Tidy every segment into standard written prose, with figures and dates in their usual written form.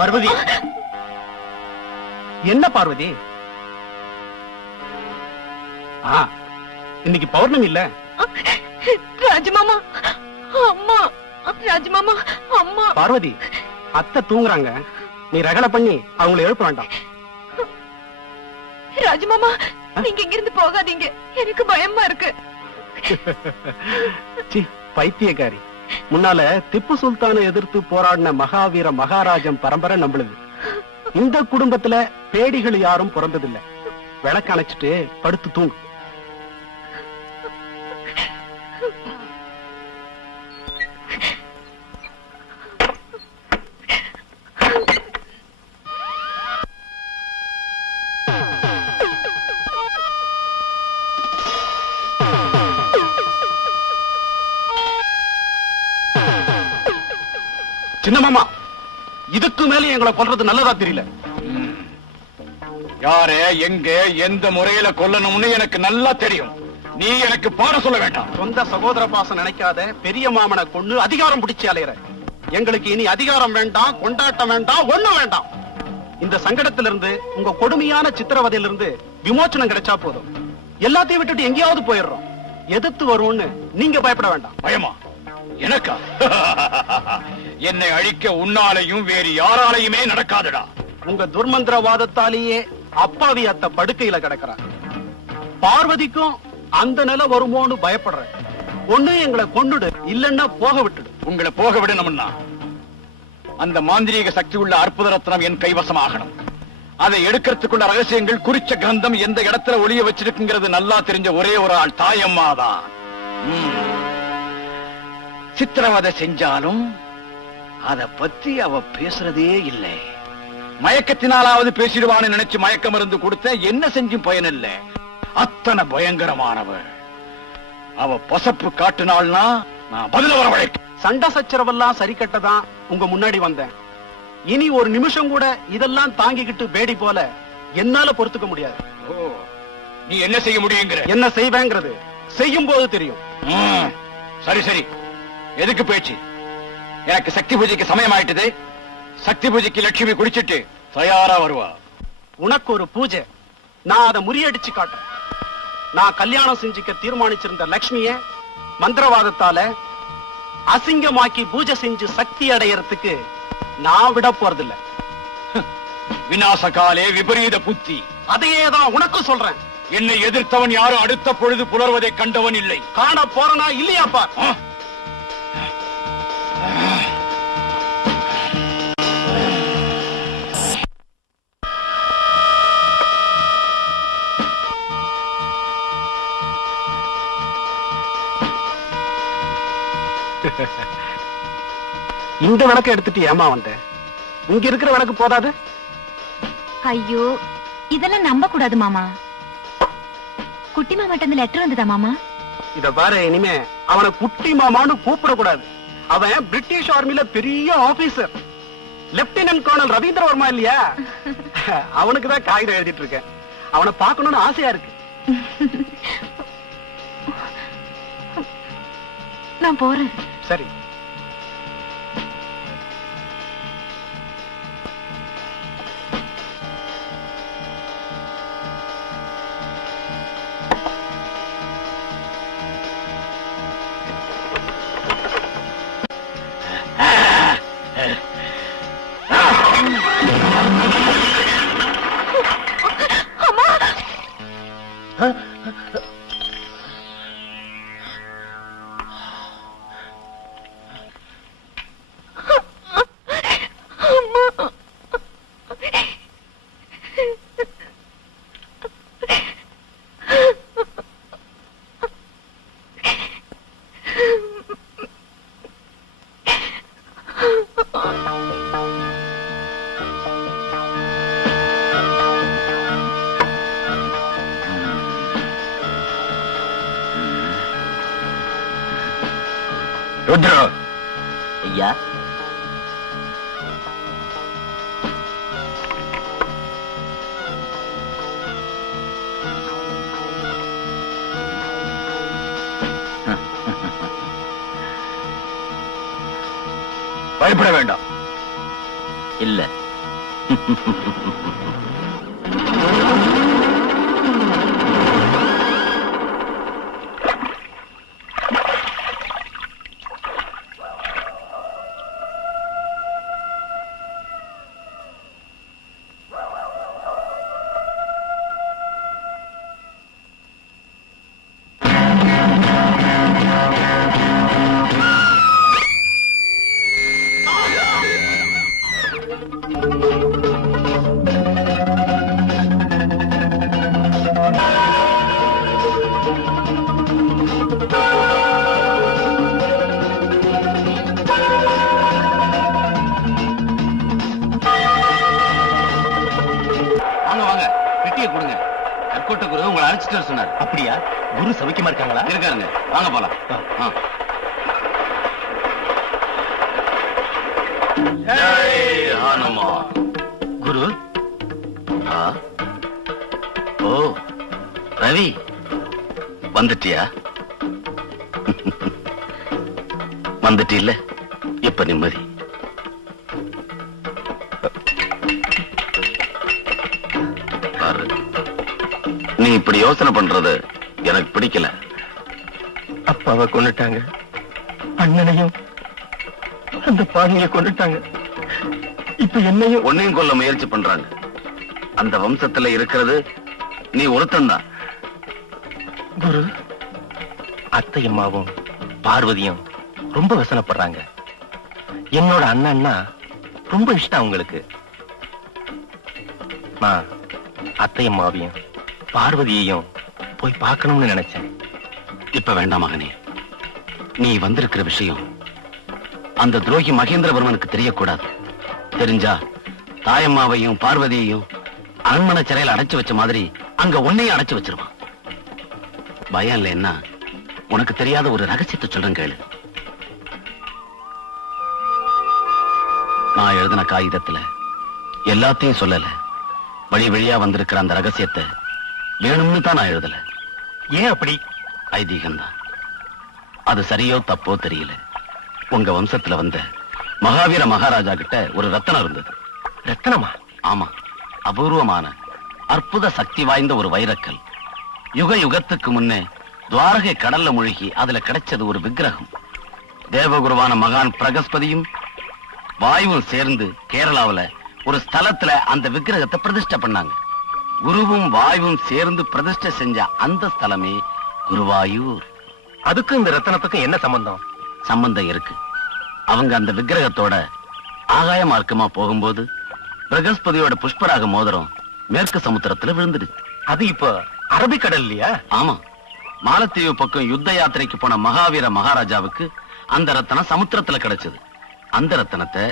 பார்வதி, என்ன பார்வதி? இன்னைக்கு பௌர்ணமி இல்ல? ராஜமாமா, அம்மா, ராஜமாமா, அம்மா. பார்வதி, அத்தை தூங்குறாங்க, நீ ரகலை பண்ணி அவங்களை எழுப்ப வேண்டாம். ராஜமாமா, நீங்க இங்கிருந்து போகாதீங்க, எனக்கு பயமா இருக்கு. பைத்தியக்காரி, முன்னால திப்பு சுல்தானை எதிர்த்து போராடின மகாவீர மகாராஜன் பரம்பரை நம்மளுது. இந்த குடும்பத்துல பேடிகள் யாரும் பிறந்ததில்லை. விளக்கு அணைச்சிட்டு படுத்து தூங்கு. சின்னமாமா, இதுக்கு மேல எங்களை கொல்றது நல்லதா தெரியல. யாரு எங்க எந்த முறையில கொல்லணும்னு எனக்கு நல்லா தெரியும். நீ எனக்கு பாட சொல்ல வேண்டாம். சொந்த சகோதர பாசம் நினைக்காத பெரிய மாமனை கொண்டு அதிகாரம் பிடிச்சு அலையற. எங்களுக்கு இனி அதிகாரம் வேண்டாம், கொண்டாட்டம் வேண்டாம், ஒண்ணும் வேண்டாம். இந்த சங்கடத்திலிருந்து, உங்க கொடுமையான சித்திரவதையிலிருந்து விமோச்சனம் கிடைச்சா போதும். எல்லாத்தையும் விட்டுட்டு எங்கேயாவது போயிடுறோம். எதிர்த்து வருவோம்னு நீங்க பயப்பட வேண்டாம். பயமா? எனக்கா? என்னை அழிக்க உன்னாலையும் வேறு யாராலையுமே நடக்காதுடா. உங்க துர்மந்திரவாதத்தாலேயே அப்பாவி அத்த படுக்கையில கிடக்கிறார். பார்வதிக்கும் அந்த நிலை வருமோன்னு பயப்படுற. ஒண்ணு எங்களை கொண்டுடு, இல்லன்னா போக விட்டுடு. உங்களை போக விடணும்னா அந்த மாந்திரீக சக்தி உள்ள அற்புத ரத்னம் என் கைவசமாகணும். அதை எடுக்கிறதுக்குள்ள ரகசியங்கள், குறிச்ச கிரந்தம் எந்த இடத்துல ஒளிய வச்சிருக்குங்கிறது நல்லா தெரிஞ்ச ஒரே ஒரு ஆள் தாயம்மாதான். சித்திரவதை செஞ்சாலும் அத பத்தி அவ பேசுறதே இல்லை. மயக்கத்தினாலாவது பேசிடுவான்னு நினைச்சு மயக்க மருந்து கொடுத்த, என்ன செஞ்சும் பயனில்ல. அத்தனை பயங்கரமானவள். அவ பசப்பு காட்டினாள்னா நான் பதில வரவழைக்க. சண்டை சச்சரவெல்லாம் சரி கட்டதான் உங்க முன்னாடி வந்தேன். இனி ஒரு நிமிஷம் கூட இதெல்லாம் தாங்கிக்கிட்டு பேடி போல என்னால பொறுத்துக்க முடியாது. நீ என்ன செய்ய முடியுங்கிற? என்ன செய்வேங்கிறது செய்யும் போது தெரியும். சரி சரி, எதுக்கு பேச்சு? எனக்கு சக்தி பூஜைக்கு சமயம் ஆயிட்டது. சக்தி பூஜைக்கு லட்சுமி குடிச்சிட்டு தயாரா வருவா. உனக்கு ஒரு பூஜை, நான் அதை முறியடிச்சு காட்டுறேன். நான் கல்யாணம் செஞ்சுக்க தீர்மானிச்சிருந்த லட்சுமிய மந்திரவாதத்தால அசிங்கமாக்கி பூஜை செஞ்சு சக்தி அடையறதுக்கு நான் விட போறதில்ல. விநாசகாலே விபரீத புத்தி. அதையேதான் உனக்கும் சொல்றேன். என்னை எதிர்த்தவன் யாரும் அடுத்த பொழுது புலர்வதை கண்டவன் இல்லை. காண போறனா இல்லையாப்பா? இந்த விளக்கு எடுத்துட்டு ஏமா வந்த? இங்க இருக்கிற விளக்கு போதாது? ஐயோ, இதெல்லாம் நம்ப கூடாது மாமா. குட்டி மாமாட்ட இருந்து லெட்டர் வந்ததா மாமா? இத பாரு, இனிமே அவனை குட்டி மாமான்னு கூப்பிடக்கூடாது. அவன் பிரிட்டிஷ் ஆர்மில பெரிய ஆபீசர், லெப்டினன்ட் கர்னல் ரவீந்திரவர்மா இல்லையா? அவனுக்குதான் காகிதம் எழுதிட்டு இருக்கேன். அவனை பார்க்கணும்னு ஆசையா இருக்கு. நான் போறேன். சரி. அம்மா, ருத்ரா ஐயா, பயப்பட வேண்டாம். இல்ல. சொன்னார். அப்படியா? குரு சௌக்கியமா இருக்காங்களா? இருக்காருங்க. வாங்க போலாம். ஜெய் ஹனுமான். குரு. ஓ ரவி, வந்துட்டியா? வந்துட்டில்ல, இப்ப நிம்மதி. நீ இப்படி யோசனை பண்றது எனக்கு பிடிக்கல. அப்பாவை கொண்டுட்டாங்க, அண்ணனையும் அந்த பாணியை கொண்டுட்டாங்க, இப்ப என்னையும் உன்னையும் கொல்ல முயற்சி பண்றாங்க. அந்த வம்சத்துல இருக்கிறது நீ ஒருத்தந்தான். குரு, அத்தையம்மாவும் பார்வதியும் ரொம்ப வசனப்படுறாங்க. என்னோட அண்ணன்னா ரொம்ப இஷ்டம் அவங்களுக்கு. நான் அத்தையம்மாவையும் பார்வதியையும் போய் பார்க்கணும்னு நினைச்சேன். இப்ப வேண்டாம் மகனே. நீ வந்திருக்கிற விஷயம் அந்த துரோகி மகேந்திரவர்மனுக்கு தெரியக்கூடாது. தெரிஞ்சா தாயம்மாவையும் பார்வதியையும் அரண்மனை சிறையில் அடைச்சு வச்ச மாதிரி அங்க உன்னையும் அடைச்சு வச்சிருவான். பயம் இல்லைன்னா உனக்கு தெரியாத ஒரு ரகசியத்தை சொல்றேன் கேளு. நான் எழுதின காகிதத்துல எல்லாத்தையும் சொல்லல. வழி வழியா வந்திருக்கிற அந்த ரகசியத்தை வேணும்னு தான் நான் எழுதல. ஏன் அப்படி? ஐதீகம்தான். அது சரியோ தப்போ தெரியல. உங்க வம்சத்துல வந்த மகாவீர மகாராஜா கிட்ட ஒரு ரத்தனம் இருந்தது. ரத்தனமா? ஆமா, அபூர்வமான அற்புத சக்தி வாய்ந்த ஒரு வைரக்கல். யுக யுகத்துக்கு முன்னே துவாரகை கடல்ல மூழ்கி அதுல கிடைச்சது ஒரு விக்கிரகம். தேவகுருவான மகான் பிரகஸ்பதியும் வாயுவும் சேர்ந்து கேரளாவுல ஒரு ஸ்தலத்துல அந்த விக்கிரகத்தை பிரதிஷ்டை பண்ணாங்க. குருவும் வாயுவும் சேர்ந்து பிரதிஷ்டை செஞ்ச அந்த ஸ்தலமே குருவாயூர். அதுக்கும் இந்த ரத்தனத்துக்கும் என்ன சம்பந்தம்? சம்பந்தம் இருக்கு. அவங்க அந்த விக்கிரகத்தோட ஆகாய மார்க்கமா போகும்போது பிரகஸ்பதியோட புஷ்பராக மோதிரம் மேற்கு சமுத்திரத்துல விழுந்துடுச்சு. அது இப்ப அரபிக்கடல் இல்லையா? ஆமா, மாலத்தீவு பக்கம் யுத்த யாத்திரைக்கு போன மகாவீர மகாராஜாவுக்கு அந்த ரத்தனம் சமுத்திரத்துல கிடைச்சது. அந்த ரத்தனத்தை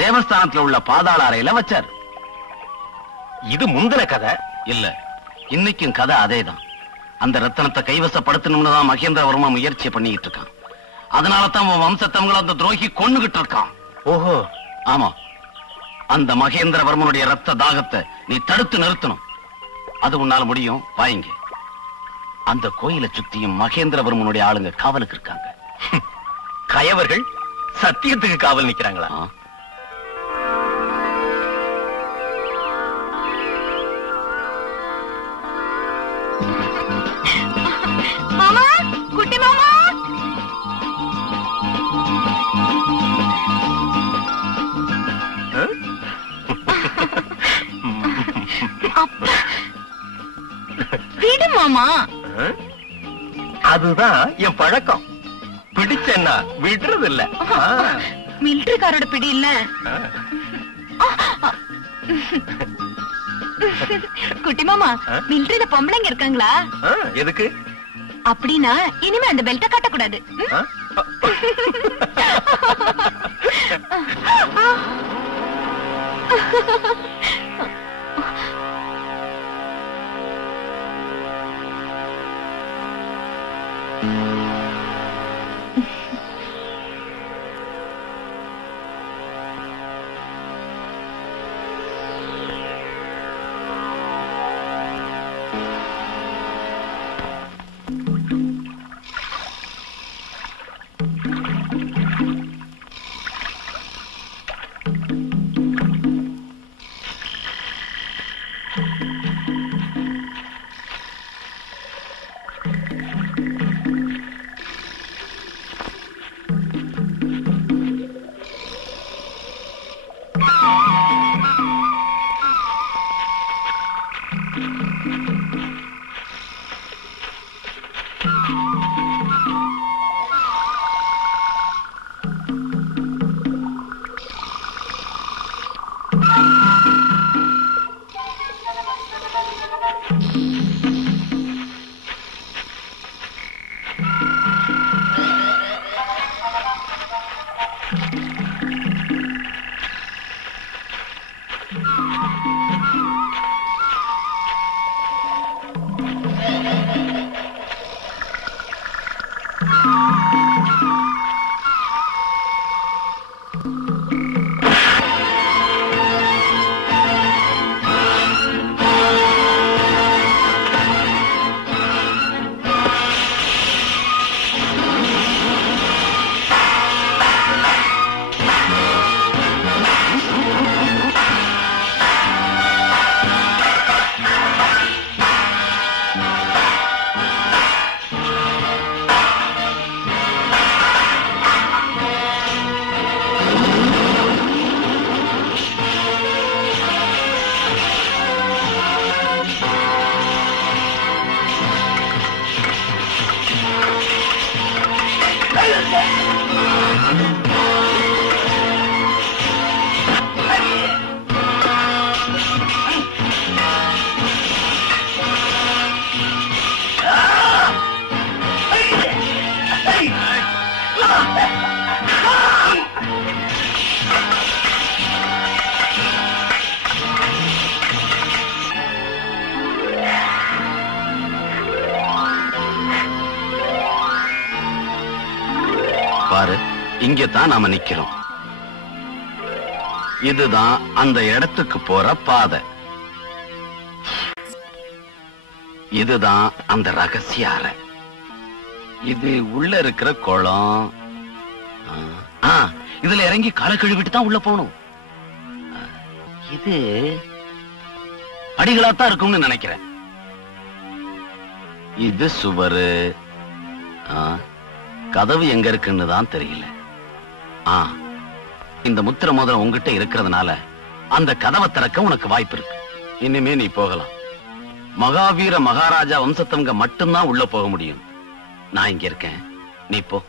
தேவஸ்தானத்துல உள்ள பாதாள அறையில வச்சார். இது முந்தின கதை இல்ல, இன்னைக்கும் கதை அதேதான். அந்த ரத்தனத்தை கைவசப்படுத்தணும்னு தான் மகேந்திரவர்மா முயற்சி பண்ணிக்கிட்டு இருக்கான். அதனாலதான் உன் வம்சத்தவங்களை அந்த துரோகி கொன்னுகிட்டு இருக்கான். ஓஹோ. ஆமா, அந்த மகேந்திரவர்மனுடைய ரத்த தாகத்தை நீ தடுத்து நிறுத்தணும். அது உன்னால முடியும். வாங்க. அந்த கோயிலை சுத்தியும் மகேந்திரவர்மனுடைய ஆளுங்க காவலுக்கு இருக்காங்க. கயவர்கள் சத்தியத்துக்கு காவல் நிக்கிறாங்களா? மாமா, குட்டி மாமா. ம். விடு மாமா. அதுதான் என் பழக்கம். பிடிச்சேன்னா விடுறது இல்ல. மிலிட்டரிக்காரோட பிடி இல்ல. குட்டி மாமா, மிலிட்டரியில பொம்பளைங்க இருக்காங்களா? எதுக்கு? அப்படின்னா இனிமே அந்த பெல்ட்ட காட்டக்கூடாது. பாரு, இங்கதான் நாம நிக்கிறோம். இதுதான் அந்த இடத்துக்கு போற பாதை. இதுதான் அந்த ரகசிய அறை. இது உள்ள இருக்கிற குளம். இதுல இறங்கி காலை கழுவிட்டு தான் உள்ள போகணும். இது படிகளாத்தான் இருக்கும்னு நினைக்கிறேன். இது சுவரு. கதவு எங்க இருக்குன்னு தான் தெரியல. இந்த முத்திர மோதிரம் உங்ககிட்ட இருக்கிறதுனால அந்த கதவை திறக்க உனக்கு வாய்ப்பு இருக்கு. இனிமே நீ போகலாம். மகாவீர மகாராஜா வம்சத்தவங்க மட்டும்தான் உள்ள போக முடியும். நான் இங்க இருக்கேன், நீ போ.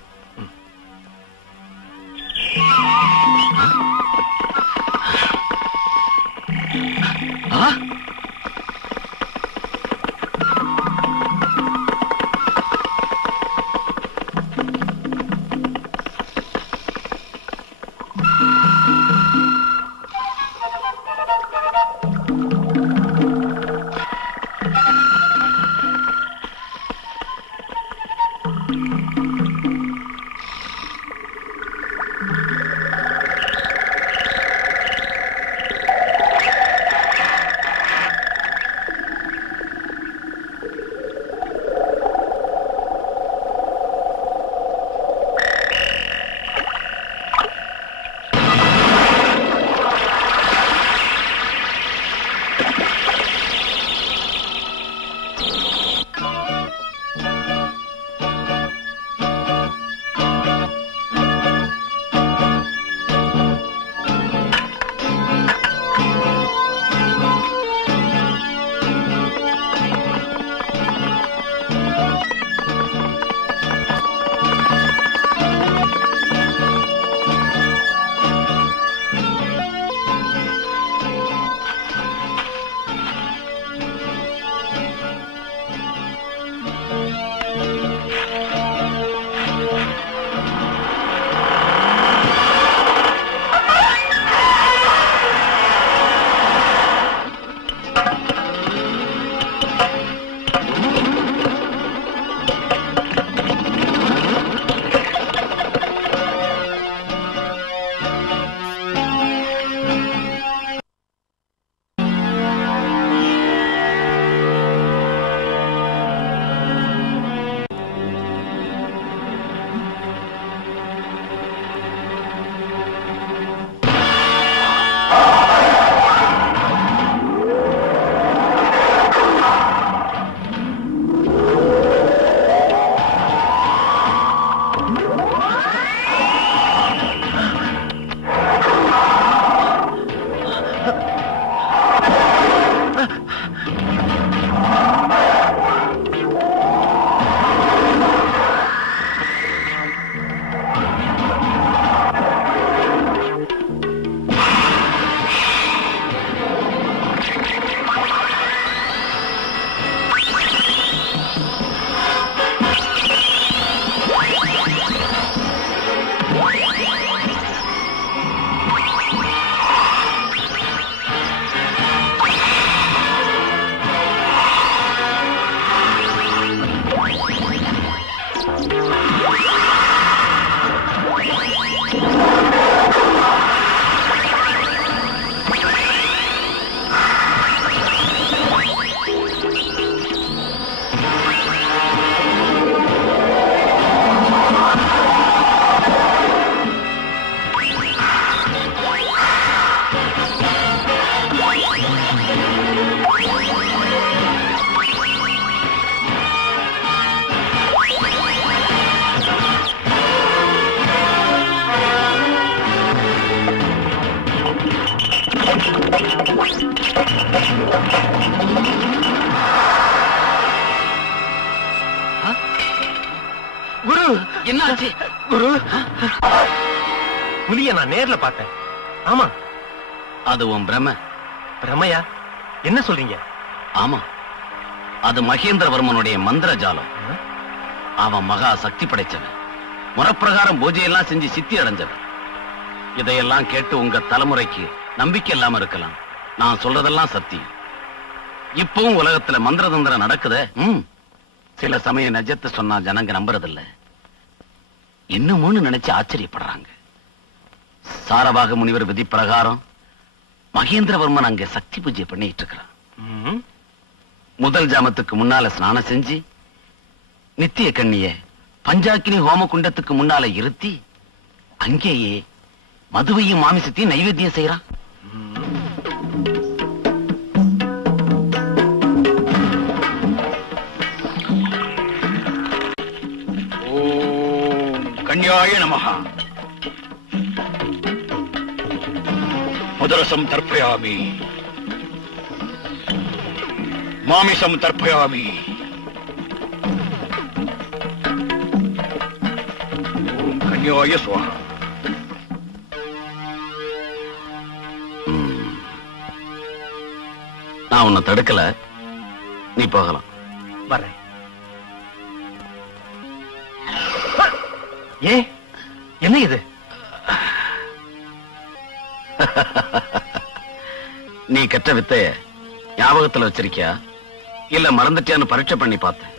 குரு என்னாச்சு? குரு, புலிய நான் நேர்ல பார்த்தேன். ஆமா. அது உன் பிரம. பிரமையா? என்ன சொல்றீங்க? ஆமா, அது மகேந்திரவர்மனுடைய மந்திர ஜாலம். அவன் மகா சக்தி படைச்சவன். முறப்பிரகாரம் பூஜையெல்லாம் செஞ்சு சித்தி அடைஞ்சவன். இதையெல்லாம் கேட்டு உங்க தலைமுறைக்கு நம்பிக்கை இல்லாம இருக்கலாம். நான் சொல்றதெல்லாம் சத்தியம். இப்பவும் உலகத்துல மந்திர தந்திரம் நடக்குதே. சில சமயம் நிஜத்தை சொன்னா ஜனங்க நம்புறதில்ல. இன்னும்னு நினைச்சு ஆச்சரியப்படுறாங்க. சாரபாக முனிவர் விதி பிரகாரம் மகேந்திரவர்மன் அங்க சக்தி பூஜை பண்ணிட்டு இருக்கிறான். முதல் ஜாமத்துக்கு முன்னால ஸ்நானம் செஞ்சு நித்திய கண்ணிய பஞ்சாக்கினி ஹோம குண்டத்துக்கு முன்னால இருத்தி அங்கேயே மதுவையும் மாமிசத்தையும் நைவேத்தியம் செய்யறான். ஓம் கன்யாய நமஹ. மதுரசம் தர்ப்பயாமி, மாமிசம் தர்ப்பயாமி. ஓம் கன்யாய ஸ்வாஹா. நான் உன்னை தடுக்கல, நீ போகலாம். வரேன். ஏ, என்ன இது? நீ கற்ற வித்தைய ஞாபகத்துல வச்சிருக்கியா இல்ல மறந்துட்டியான்னு பரீட்சை பண்ணி பார்த்தேன்.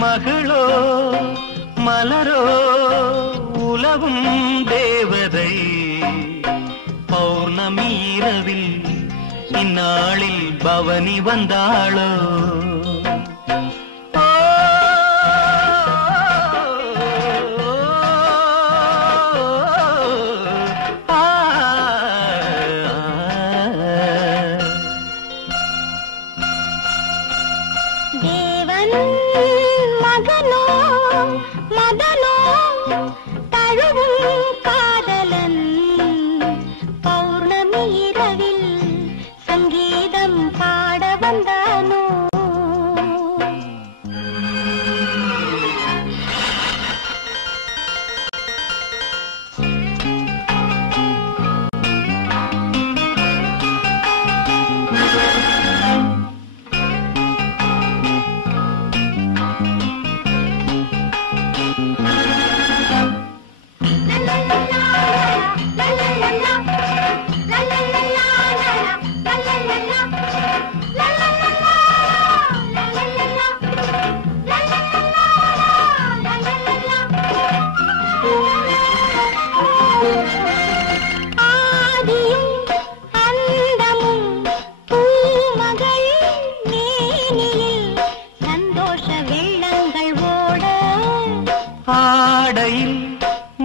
மகளோ மலரோ உலவும் தேவதை பௌர்ணமி இரவில் இந்நாளில் பவனி வந்தாளோ.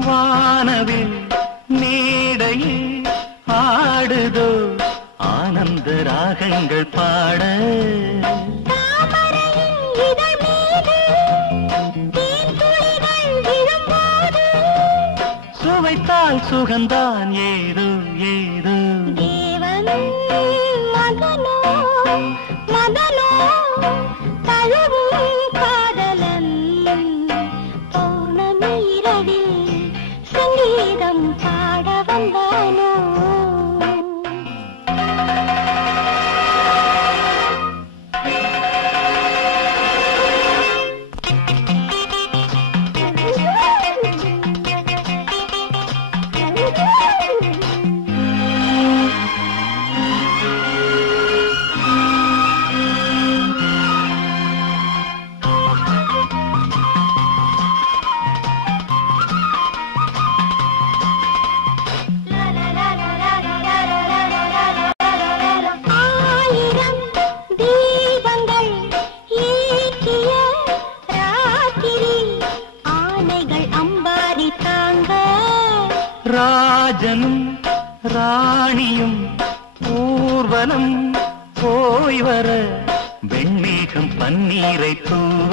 வானவில் மேடையில் ஆடுதோ ஆனந்த ராகங்கள் பாட. சுவைத்தால் சுகந்தான் ஏதோ ஏதோ. மகனோ மகனோ தழுவும் காதலன் பௌர்ணமி இரவில் சங்கீதம் பாட வந்தானோ. ராணியும் ஊர்வலம் போய் வர வெண்மேகம் பன்னீரை தூவ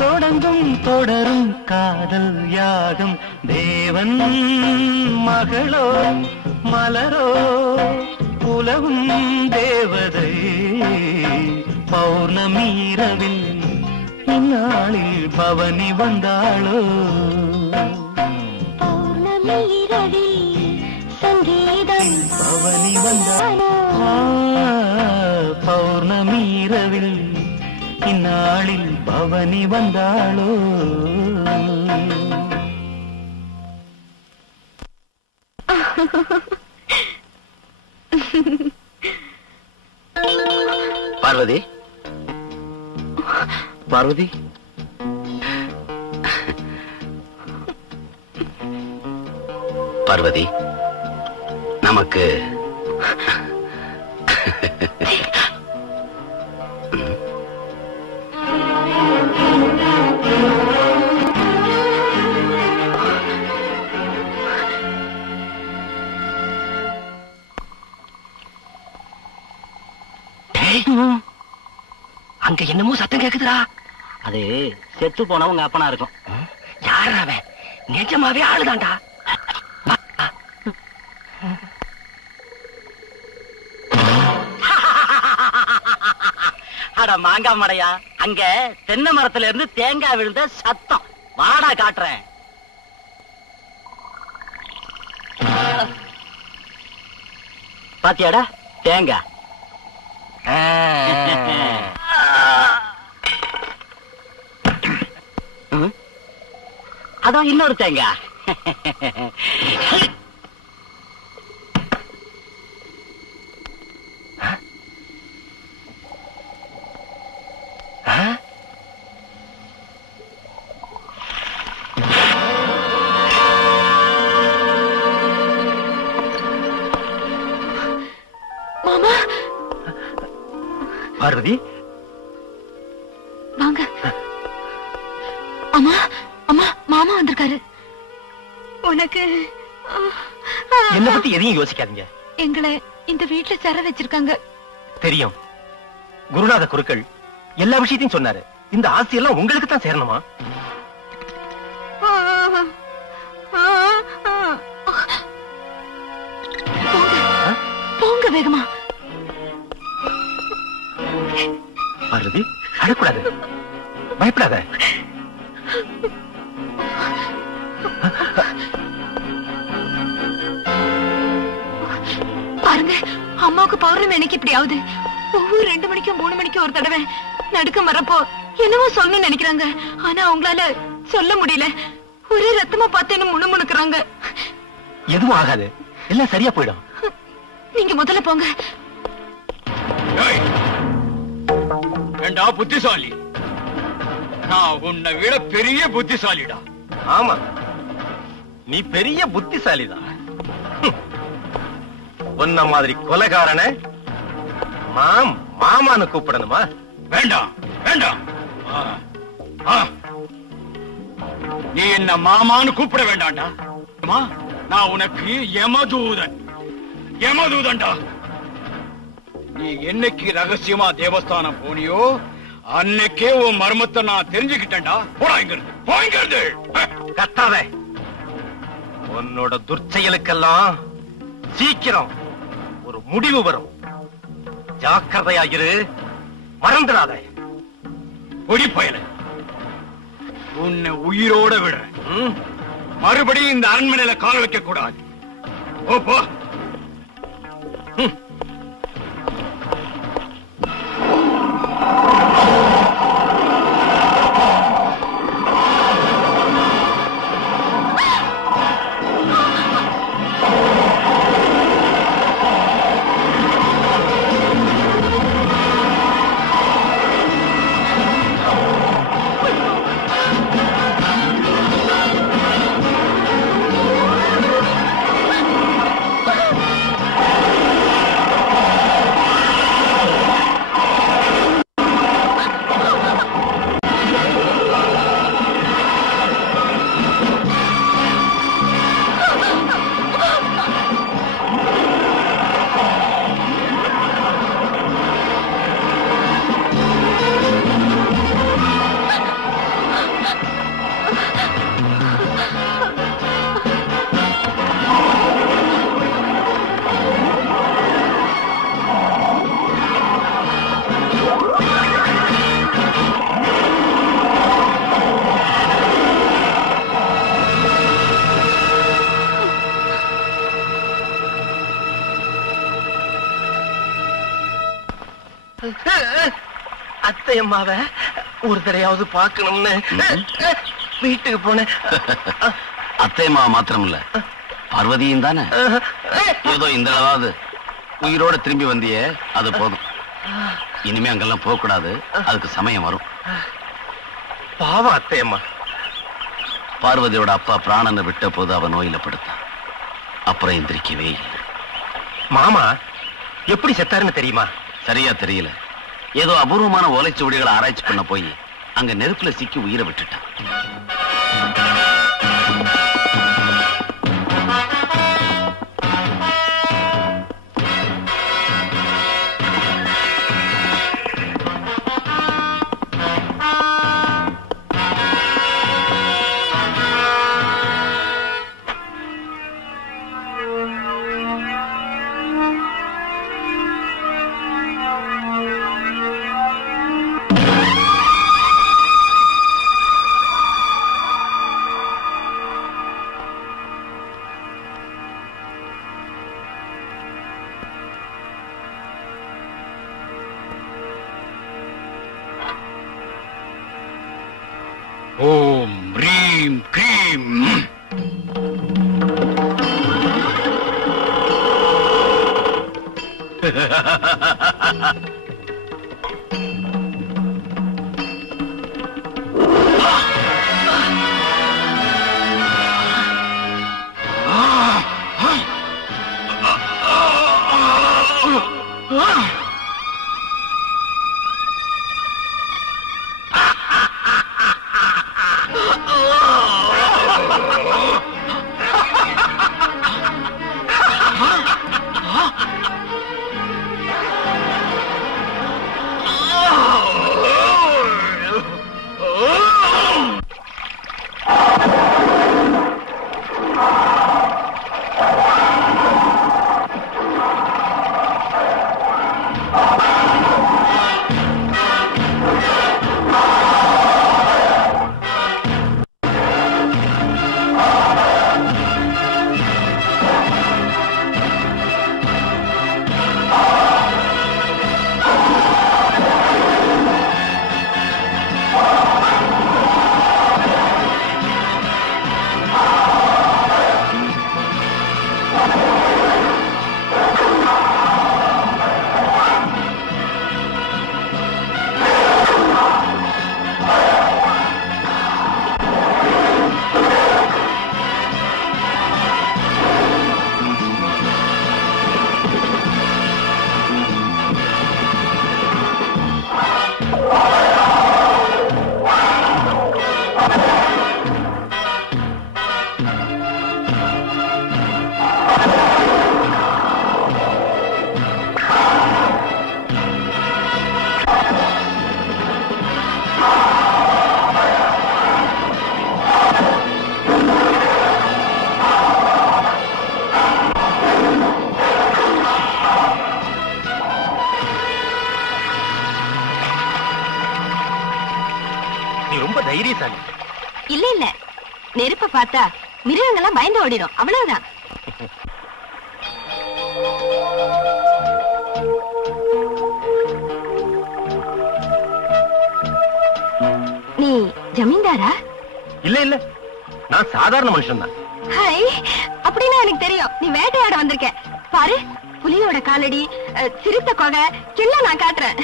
தொடங்கும் தொடரும் காதல் யாகம் தேவன் மகளோ மலரோ உலகும் தேவதை பௌர்ணமி இரவில் இந்நாளில் பவனி வந்தாளோ பௌர்ணமி இரவில் சங்கீதம் பவனி வந்தாளோ பௌர்ணமி இரவில் இந்நாளில் பவனி வந்தாளோ பார்வதி பார்வதி பார்வதி நமக்கு அங்க என்னமோ சத்தம் கேக்குதுடா. அது செத்து போனவங்க அப்பனா இருக்கும். யாரு அவன்? நிஜமாவே ஆளுதான்டா. அட மாங்கா மடையா, அங்க தென்னை மரத்துல இருந்து தேங்காய் விழுந்த சத்தம். வாடா காட்டுறேன். பாத்தியாடா தேங்காய். அதான் இன்னொரு தேங்காய். மாமா பார்வதி வாங்க. அம்மா அம்மா மாமா வந்திருக்காரு. உனக்கு என்ன பத்தி எதையும் யோசிக்காதீங்க. எங்களை இந்த வீட்டுல சிறை வச்சிருக்காங்க. தெரியும். குருநாத குருக்கள் எல்லா விஷயத்தையும் சொன்னாரு. இந்த ஆஸ்தி எல்லாம் உங்களுக்கு தான் சேரணுமா? போங்க வேகமா. பார்வதி அழக்கூடாது, பயப்படாத. பாருங்க, அம்மாவுக்கு பௌர்ணமி எனக்கு இப்படி ஆகுது. ஒவ்வொரு 2 மணிக்கும் 3 மணிக்கும் ஒரு தடவை நடுக்கம் வரப்போ என்னவோ சொல்லணும்னு நினைக்கிறாங்க. ஆனா அவங்களால சொல்ல முடியல. ஒரே ரத்தமா பார்த்தேன்னு முணுமுணுக்குறாங்க. எதுவும் ஆகாது, எல்லாம் சரியா போயிடும். நீங்க முதல்ல போங்க. ஏண்டா புத்திசாலி, நான் உன்னை விட பெரிய புத்திசாலிடா. ஆமா, நீ பெரிய புத்திசாலிதான். உன்ன மாதிரி கொலைகாரன மாமான்னு கூப்பிடணுமா? வேண்டாம் வேண்டாம். நீ என்ன மாமான்னு கூப்பிட வேண்டாம்டா. நான் உனக்கு யமதூதன், யமதூதன்டா. நீ என்னைக்கு ரகசியமா தேவஸ்தானம் போனியோ அன்னைக்கே உன் மர்மத்தை நான் தெரிஞ்சுக்கிட்டேன்டா. போடாங்கிறது போங்கிறது. கத்தாத. உன்னோட துர்ச்செயலுக்கெல்லாம் சீக்கிரம் ஒரு முடிவு வரும். ஜாக்கிரதையாயிரு, மறந்துடாத. பொடி பயல, உன்னை உயிரோட விடுறேன். மறுபடியும் இந்த அரண்மனையில கால் வைக்க கூடாது. போ. அத்தையம்மாவ ஒரு தடையாவது பார்க்கணும்னு வீட்டுக்கு போனேன். அத்தையம்மா மாத்திரம் இல்ல, பார்வதியும் தானே. ஏதோ இந்த அளவாவது உயிரோட திரும்பி வந்தியே, அது போதும். இனிமே அங்கெல்லாம் போக கூடாது, அதுக்கு சமயம் வரும். பாவம் அத்தையம்மா. பார்வதியோட அப்பா பிராணனை விட்ட போது அவ நோயில படுத்தான். அப்புறம் எந்திரிக்கவே இல்லை. மாமா எப்படி செத்தாருன்னு தெரியுமா? சரியா தெரியல. ஏதோ அபூர்வமான ஓலைச்சுவடிகளை ஆராய்ச்சி பண்ண போய் அங்க நெருப்புல சிக்கி உயிரை விட்டுட்டான். ஓம் ரீம் க்ரீம். தைரியசாலி. இல்ல இல்ல, நெருப்ப பார்த்தா மிருகங்கள்லாம் பயந்து ஓடிடும், அவ்வளவுதான். நீ ஜமீன்தாரா? இல்ல இல்ல, நான் சாதாரண மனுஷன் தான். ஹாய், அப்படின்னா எனக்கு தெரியும் நீ வேட்டையாட வந்திருக்க. பாரு, புலியோட காலடி, சிறுத்தை கொகை எல்லாம் நான் காட்டுறேன்.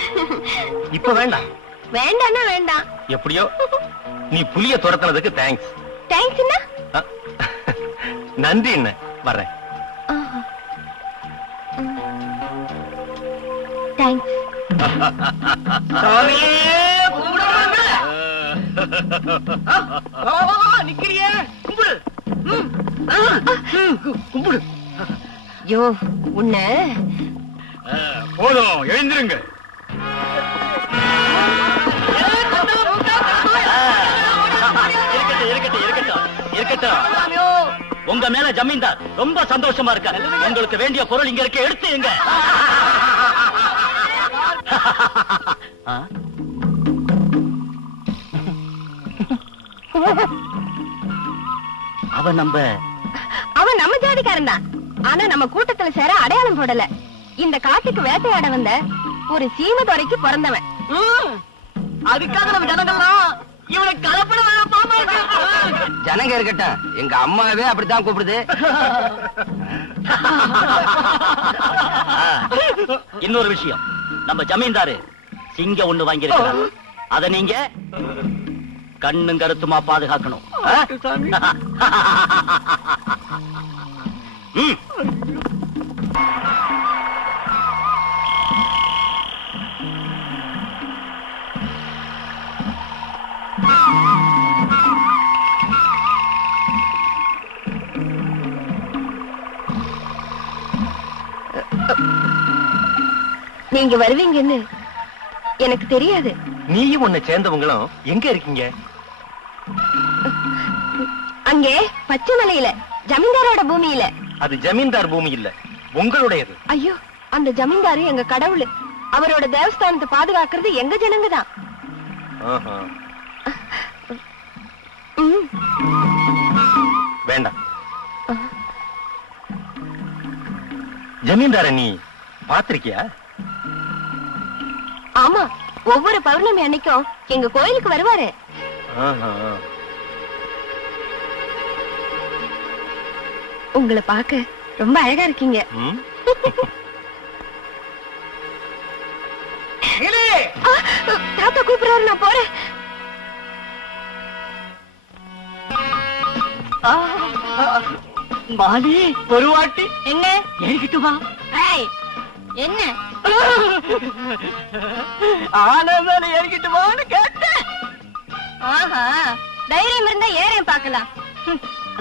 இப்ப வேண்டாம். வேண்டாம்னா வேண்டாம். எப்படியோ நீ புலிய துரத்துனதுக்கு தேங்க்ஸ். தேங்க்ஸ் என்ன? நன்றி என்ன, வர்றேன். தேங்க்ஸ். நிக்கிறியே, கும்பிடு கும்பிடு. யோ, உன்ன போதும், எழுந்திருங்க. உங்க மேல ஜமீன்தார் ரொம்ப சந்தோஷமா இருக்காரு. உங்களுக்கு வேண்டிய பொருள் இங்க இருக்க, எடுத்து எங்க. அவன் நம்ம ஜாதிக்காரன் தான். ஆனா நம்ம கூட்டத்துல சேர அடையாளம் போடல. இந்த காட்டுக்கு வேட்டையாட வந்த ஒரு சீமதுரைக்கு பிறந்தவன். அதுக்காக நம்ம ஜனங்கள்லாம் இவனை கலப்பட ஜனங்க இருக்கட்டும், எங்க அம்மாவே அப்படித்தான் கூப்பிடுது. இன்னொரு விஷயம், நம்ம ஜமீன்தாரு சிங்க ஒண்ணு வாங்கியிருக்கிறார். அத நீங்க கண்ணும் கருத்துமா பாதுகாக்கணும். நீங்க வருவீங்கன்னு எனக்கு தெரியாது. நீயும் உன்னை சேர்ந்தவங்களும் எங்க இருக்கீங்க? அங்கே பச்சைமலையில ஜமீன்தாரோட பூமியில. அது ஜமீன்தார் பூமி இல்ல, உங்களுடையது. ஐயோ, அந்த ஜமீன்தாரு எங்க கடவுள். அவரோட தேவஸ்தானத்தை பாதுகாக்கிறது எங்க ஜனங்க தான். வேண்டாம். ஜமீன்தார நீ பாத்திருக்கியா? ஆமா, ஒவ்வொரு பௌர்ணமி அன்னைக்கும் எங்க கோயிலுக்கு வருவாரு. உங்களை பார்க்க ரொம்ப அழகா இருக்கீங்க. தாத்தா கூப்பிடுறாரு, நான் போறேன். மாலி ஒரு வாட்டி என்ன ஏறிக்கிட்டுமா? என்ன ஆனந்தால ஏறிக்கிட்டுமான்னு கேட்டேன். ஆஹா, தைரியம் இருந்தா ஏறேன் பாக்கலாம்.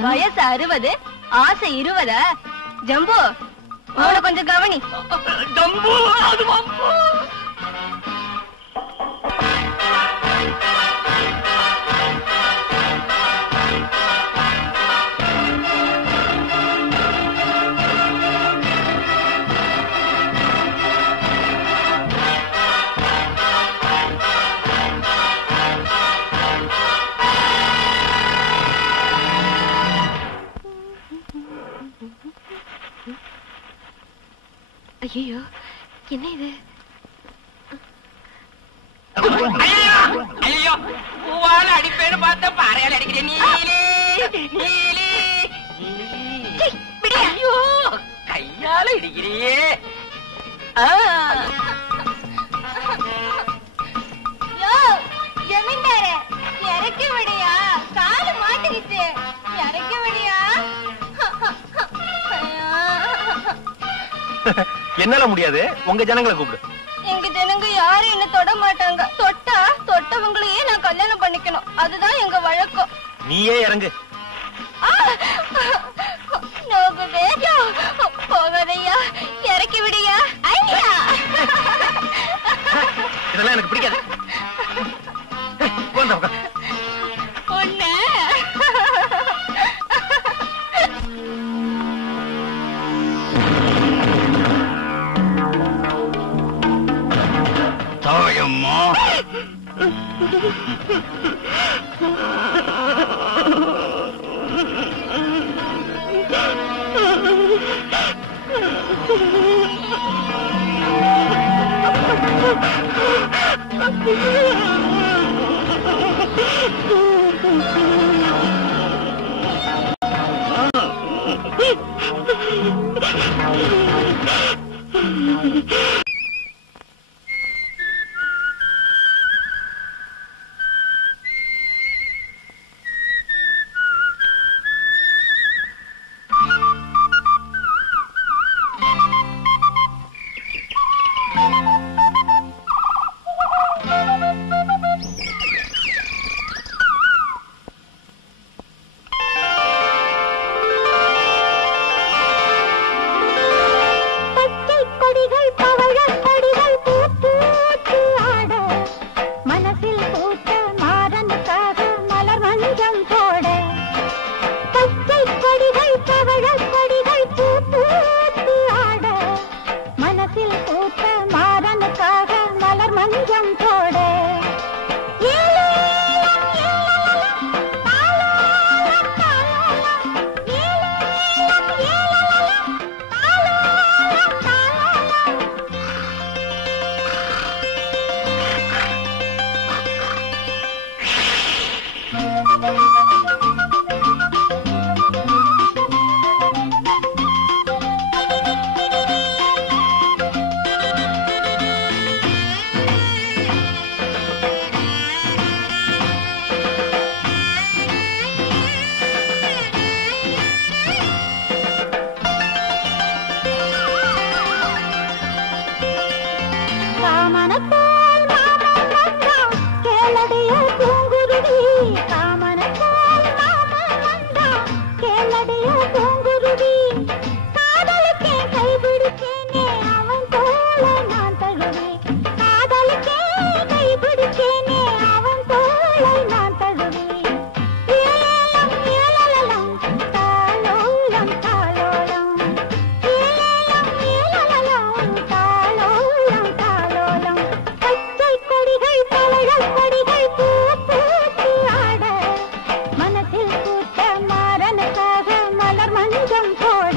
வயசு 60, ஆசை 20. ஜம்பு, அவளை கொஞ்சம் கவனி. ஜம்பு, அது வம்பு. ஐயோ, என்ன இது? ஐயோ, பூவால அடிப்பேன்னு பார்த்த பாறையால அடிக்கிறேன். நீலி நீலி ஐயோ, கையால இடிக்கிறியே. ஜமீன்தாரே, இறக்கி விடியா, காலு மாட்டிக்கிச்சு. இறக்கி விடியா. என்னால முடியாது, உங்க ஜனங்களை கூப்பிடு. எங்க ஜனங்க யாரும் என்ன தொட மாட்டாங்க. தொட்டவங்களையே நான் கல்யாணம் பண்ணிக்கணும், அதுதான் எங்க வழக்கம். நீயே இறங்கு. போகாதையா, இறக்கி விடியா. ஐயா, இதெல்லாம் எனக்கு பிடிக்காது. ஒண்ணு தாயம்மா, காமனத்தால் மாமன் வந்தான் கேளடியோ பூங்குருவி காமனத்தால் மாமன் வந்தான் கேளடியோ பூங்குருவி காதலுக்கே கைபிடிச்சேனே அவன் தோளை நான் தழுவேன் காதலுக்கே கைபிடிச்சேனே அவன் தோளை நான் தழுவேன் ஏலம் ஏலலம் தாளோலம் தாளோலம் ஏலம் ஏலலம் தாளோலம் தாளோலம் பச்சை கொடிகள் பழகல் கொடிகள் பூ பூத்து ஆட மனதில் பூத்த மாறனுக்காக மலர் மஞ்சம் போட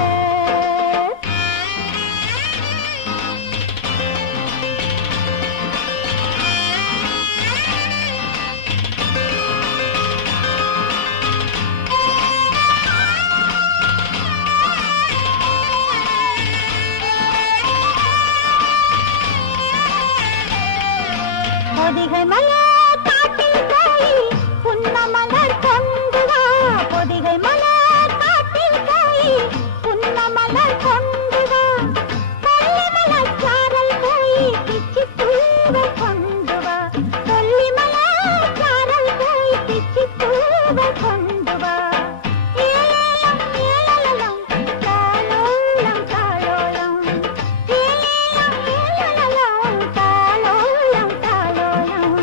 பொதிகை மலர் காட்டில் போய் புன்ன மலர் கொண்டு வா பொதிகை மலர் காட்டில் போய் புன்ன மலர் கொண்டு வா கொல்லி மலர் சாரல் போய் பிச்சி பூவை கொண்டு வா கொல்லி மலர் சாரல் போய் பிச்சி பூவை கொண்டு வா ஏலம் ஏலலம் தாளோலம் தாளோலம் ஏலம் ஏலலம் தாளோலம் தாளோலம்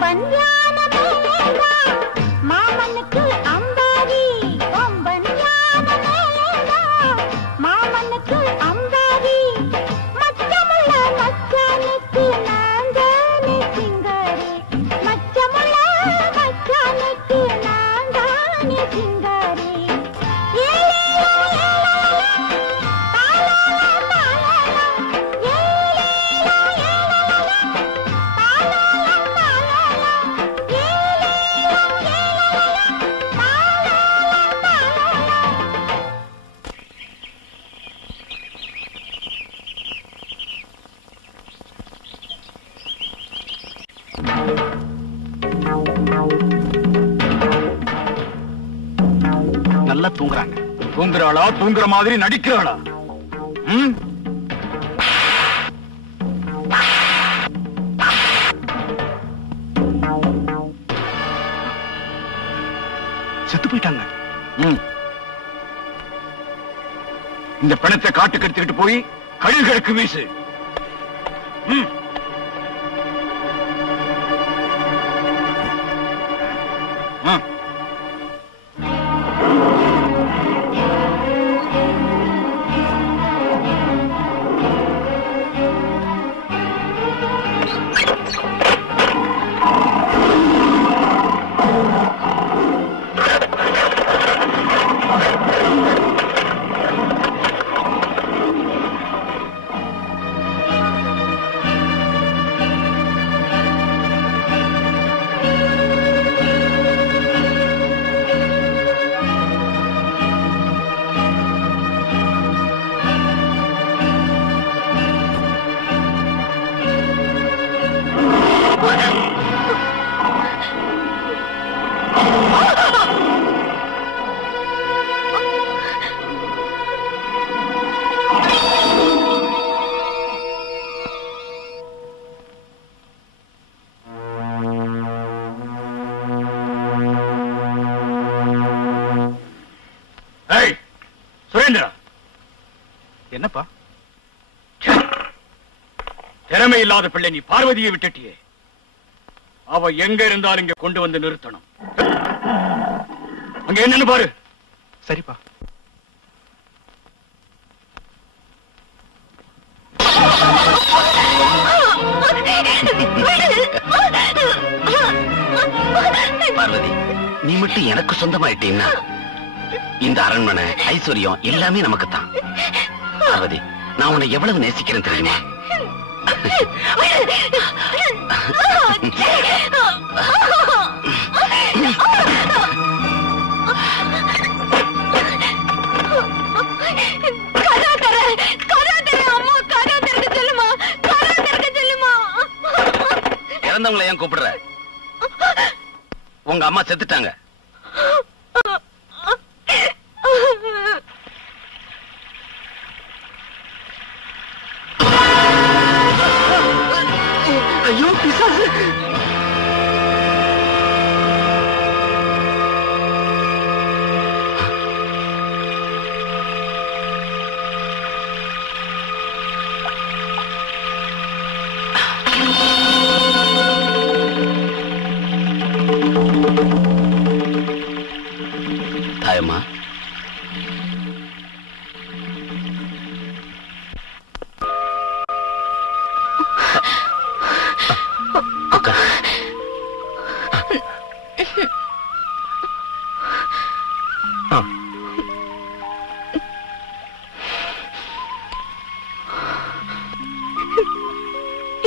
பஞ்சான மேலேதா மாமனுக்கு அம்பாரி கொம்பஞ்சான மேலேதா மாமனுக்கு அம்பாரி மச்சமுள்ள மச்சானுக்கு நான்தானே சிங்காரி மச்சமுள்ள மச்சானுக்கு நான்தானே சிங்காரி ஏலேலோ ஏலலம் தாளோலம் தாளோலம் ஏலேலோ ஏலலம் தாளோலம் தாளோலம் ஏலேலோ ஏலலம் தாளோலம் தாளோலம் நல்லா தூங்குறாங்க. தூங்குறாளா தூங்குற மாதிரி நடிக்கிறாளா? ம்? செத்து போயிட்டாங்க. ம். இந்த பணத்தை காட்டுக்கு எடுத்துக்கிட்டு போய் கழுகுகளுக்கு வீசு. ம். ம். சுரேந்திரா, என்னப்பா? திறமை இல்லாத பிள்ளை, நீ பார்வதியை விட்டுட்டியே. அவ எங்க இருந்தாலும் இங்க கொண்டு வந்து நிறுத்தணும். அங்க என்னன்னு பாரு. சரிப்பா. பார்வதி, நீ மட்டும் எனக்கு சொந்தமாயிட்டீன்னா இந்த அரண்மனை ஐஸ்வர்யம் எல்லாமே நமக்கு தான். பார்வதி, நான் உன்னை எவ்வளவு நேசிக்கிறேன் தெரியுமா? அம்மா செத்துட்டாங்க. ஐயோ பிசாசு! தாயம்மா,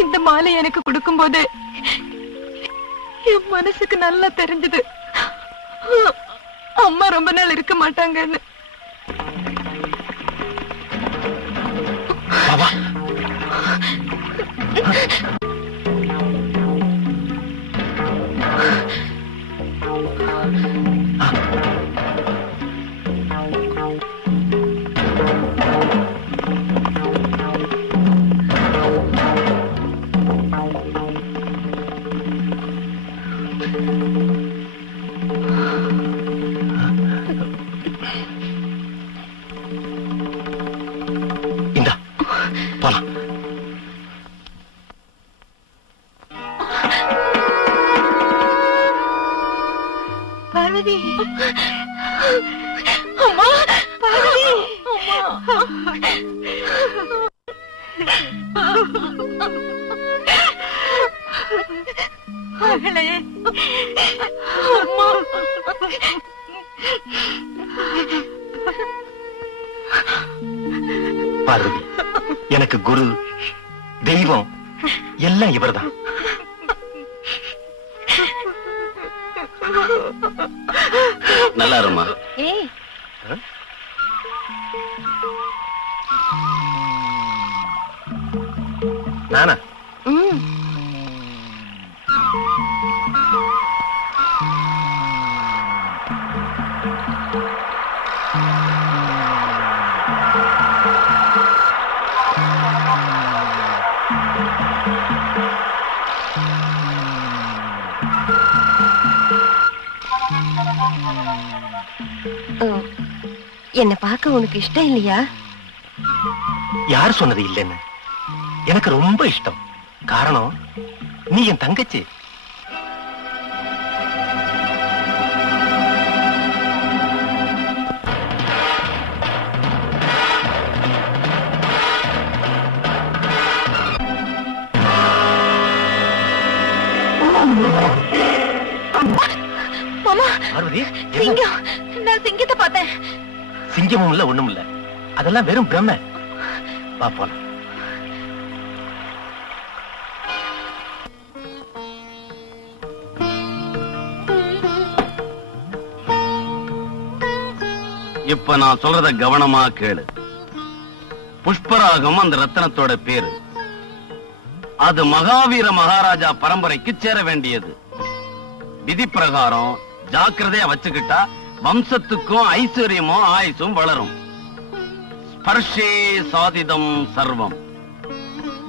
இந்த மாலை எனக்கு கொடுக்கும்போது என் மனசுக்கு நல்லா தெரிஞ்சது அம்மா ரொம்ப நாள் இருக்க மாட்டாங்கன்னு. பார்வதி, அம்மா, பார்வதி, மகளே, அம்மா. பார்வதி, எனக்கு குரு தெய்வம் எல்லாம் இவர்தான். நல்லா இருமா. நானா? என்ன பார்க்க உனக்கு இஷ்டம் இல்லையா? யார் சொன்னது இல்லைன்னு? எனக்கு ரொம்ப இஷ்டம். காரணம், நீ என் தங்கச்சி. மாமா, பார்வதி, சிங்கம். நான் சிங்கத்தை பார்த்தேன். சிங்கமும் இல்ல, ஒண்ணும் இல்ல. அதெல்லாம் வெறும் பிரம்ம. வா போலாம். இப்ப நான் சொல்றத கவனமா கேளு. புஷ்பராகம் அந்த ரத்தனத்தோட பேரு. அது மகாவீர மகாராஜா பரம்பரைக்கு சேர வேண்டியது. விதி பிரகாரம் ஜாக்கிரதையா வச்சுக்கிட்டா வம்சத்துக்கும் ஐஸ்வர்யமும் ஆயுசும் வளரும். ஸ்பர்ஷே சாதிதம் சர்வம்.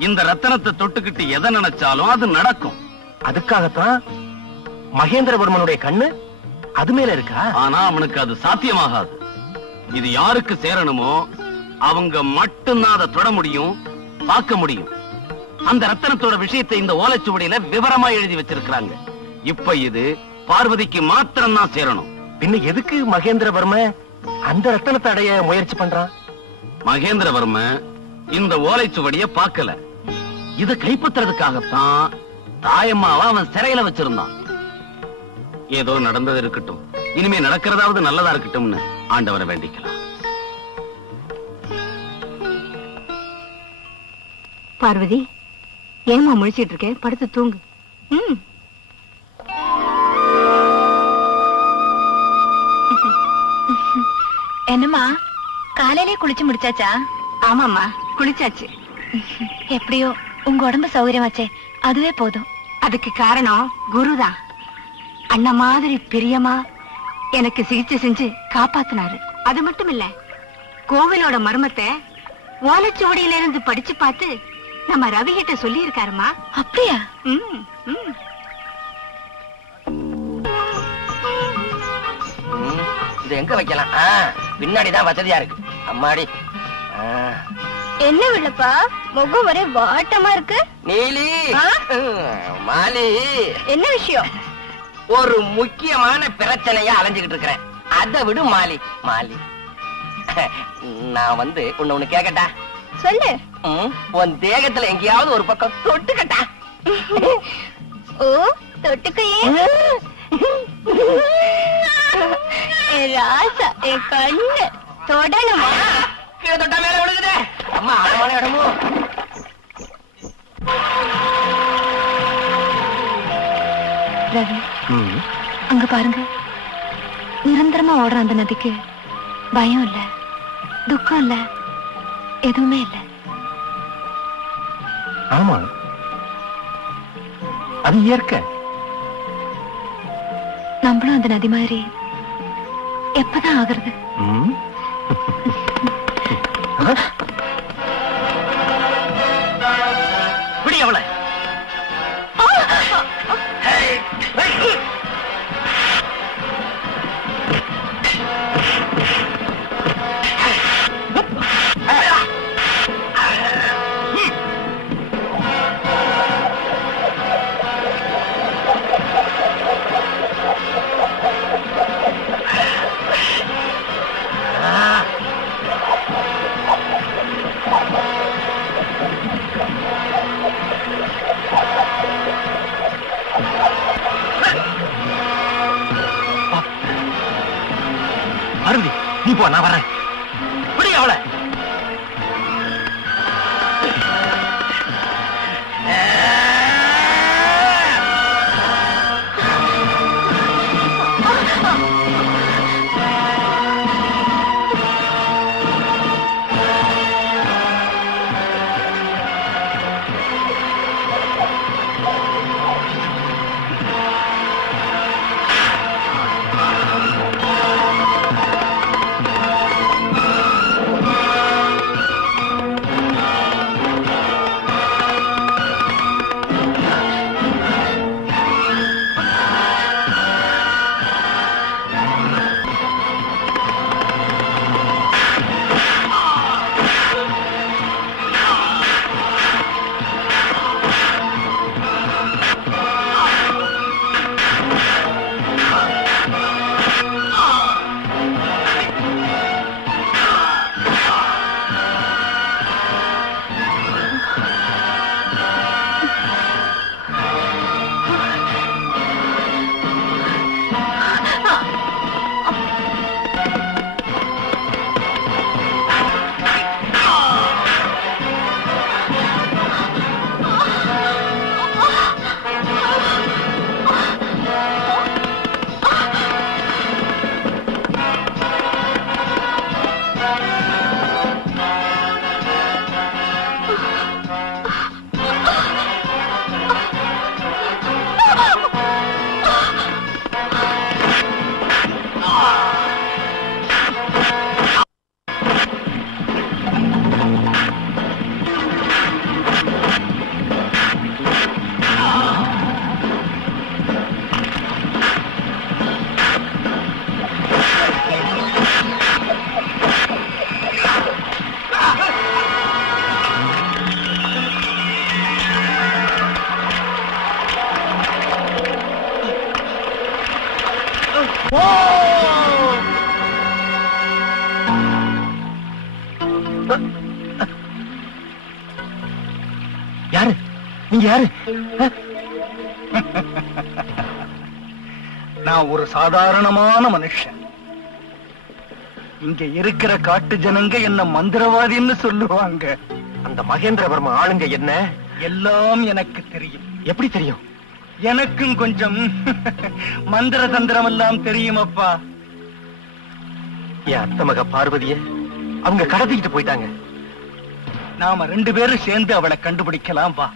இந்த ரத்தனத்தை தொட்டுக்கிட்டு எதை நினைச்சாலும் அது நடக்கும். அதுக்காகத்தான் மகேந்திரவர்மனுடைய கண்ணு அது மேல இருக்கா? ஆனா அவனுக்கு அது சாத்தியமாகாது. இது யாருக்கு சேரணுமோ அவங்க மட்டும்தான் அதை தொட முடியும், பார்க்க முடியும். அந்த ரத்தனத்தோட விஷயத்தை இந்த ஓலைச்சுவடியில விவரமா எழுதி வச்சிருக்காங்க. இப்ப இது பார்வதிக்கு மாத்திரம் தான் சேரணும். பின்ன எதுக்கு மகேந்திரவர்ம அந்த ரத்தனத்தை அடைய முயற்சி பண்றான்? மகேந்திரவர்ம இந்த ஓலைச்சுவடிய பார்க்கல. இத கைப்பற்றுறதுக்காகத்தான் தாயம்மாவை அவன் சிறையில வச்சிருந்தான். ஏதோ நடந்தது இருக்கட்டும், இனிமே நடக்கிறதாவது நல்லதா இருக்கட்டும்னு ஆண்டவரை வேண்டிக்கலாம். பார்வதி, ஏமா முழிச்சிட்டு இருக்க? படுத்து தூங்கு. என்னம்மா, காலையிலே குளிச்சு முடிச்சாச்சா? ஆமாம்மா, குளிச்சாச்சு. எப்படியோ உங்க உடம்பு சௌகரியமாச்சே, அதுவே போதும். அதுக்கு காரணம் குருதான். அண்ணா மாதிரி பிரியமா எனக்கு சிகிச்சை செஞ்சு காப்பாத்தினாரு. அது மட்டும் இல்ல, கோவிலோட மர்மத்தை ஓலைச்சுவடியில இருந்து படிச்சு பார்த்து நம்ம ரவி கிட்ட சொல்லி இருக்காருமா. அப்படியா? இது எங்க வைக்கலாம்? பின்னாடிதான் வசதியா இருக்கு. அம்மாடி. என்ன வில்லப்பா, முகம் ஒரே வாட்டமா இருக்கு. நீலி, மாலி, என்ன விஷயம்? ஒரு முக்கியமான பிரச்சனையா அலைஞ்சுகிட்டு இருக்கிறேன். அதை விடு மாலி. மாலி, நான் ஒண்ணு கேக்கட்டா? சொல்லு. உன் தேகத்துல எங்கேயாவது ஒரு பக்கம் தொட்டுக்கட்டா? ஓ, தொட்டுக்கையே. ராசா, என் கண்ணு தொடணுமா? கீழே தொட்டா மேல விழுகுதே. அம்மா, ஆழமான இடமோ? ரவி, அங்க பாருங்க. நிரந்தரமா ஓடுற அந்த நதிக்கு பயம் இல்ல, துக்கம் இல்ல, எதுவுமே இல்ல. ஆமா, அது இயற்கை. நம்மளும் அந்த நதி மாதிரி எப்பதான் ஆகுறது? விடி அவளை. அருந்தி, நீ போ, நான் வரேன். விடி அவளை. யாரு நீங்க? யாரு? நான் ஒரு சாதாரணமான மனுஷன். இங்க இருக்கிற காட்டு ஜனங்க என்ன மந்திரவாதின்னு சொல்லுவாங்க. அந்த மகேந்திரவர்மா ஆளுங்க என்ன? எல்லாம் எனக்கு தெரியும். எப்படி தெரியும்? எனக்கும் கொஞ்சம் மந்திர தந்திரம் எல்லாம் தெரியுமப்பா. என் அத்தை மக பார்வதிய அவங்க கடத்திக்கிட்டு போயிட்டாங்க. நாம 2 பேரும் சேர்ந்து அவளை கண்டுபிடிக்கலாம். வா.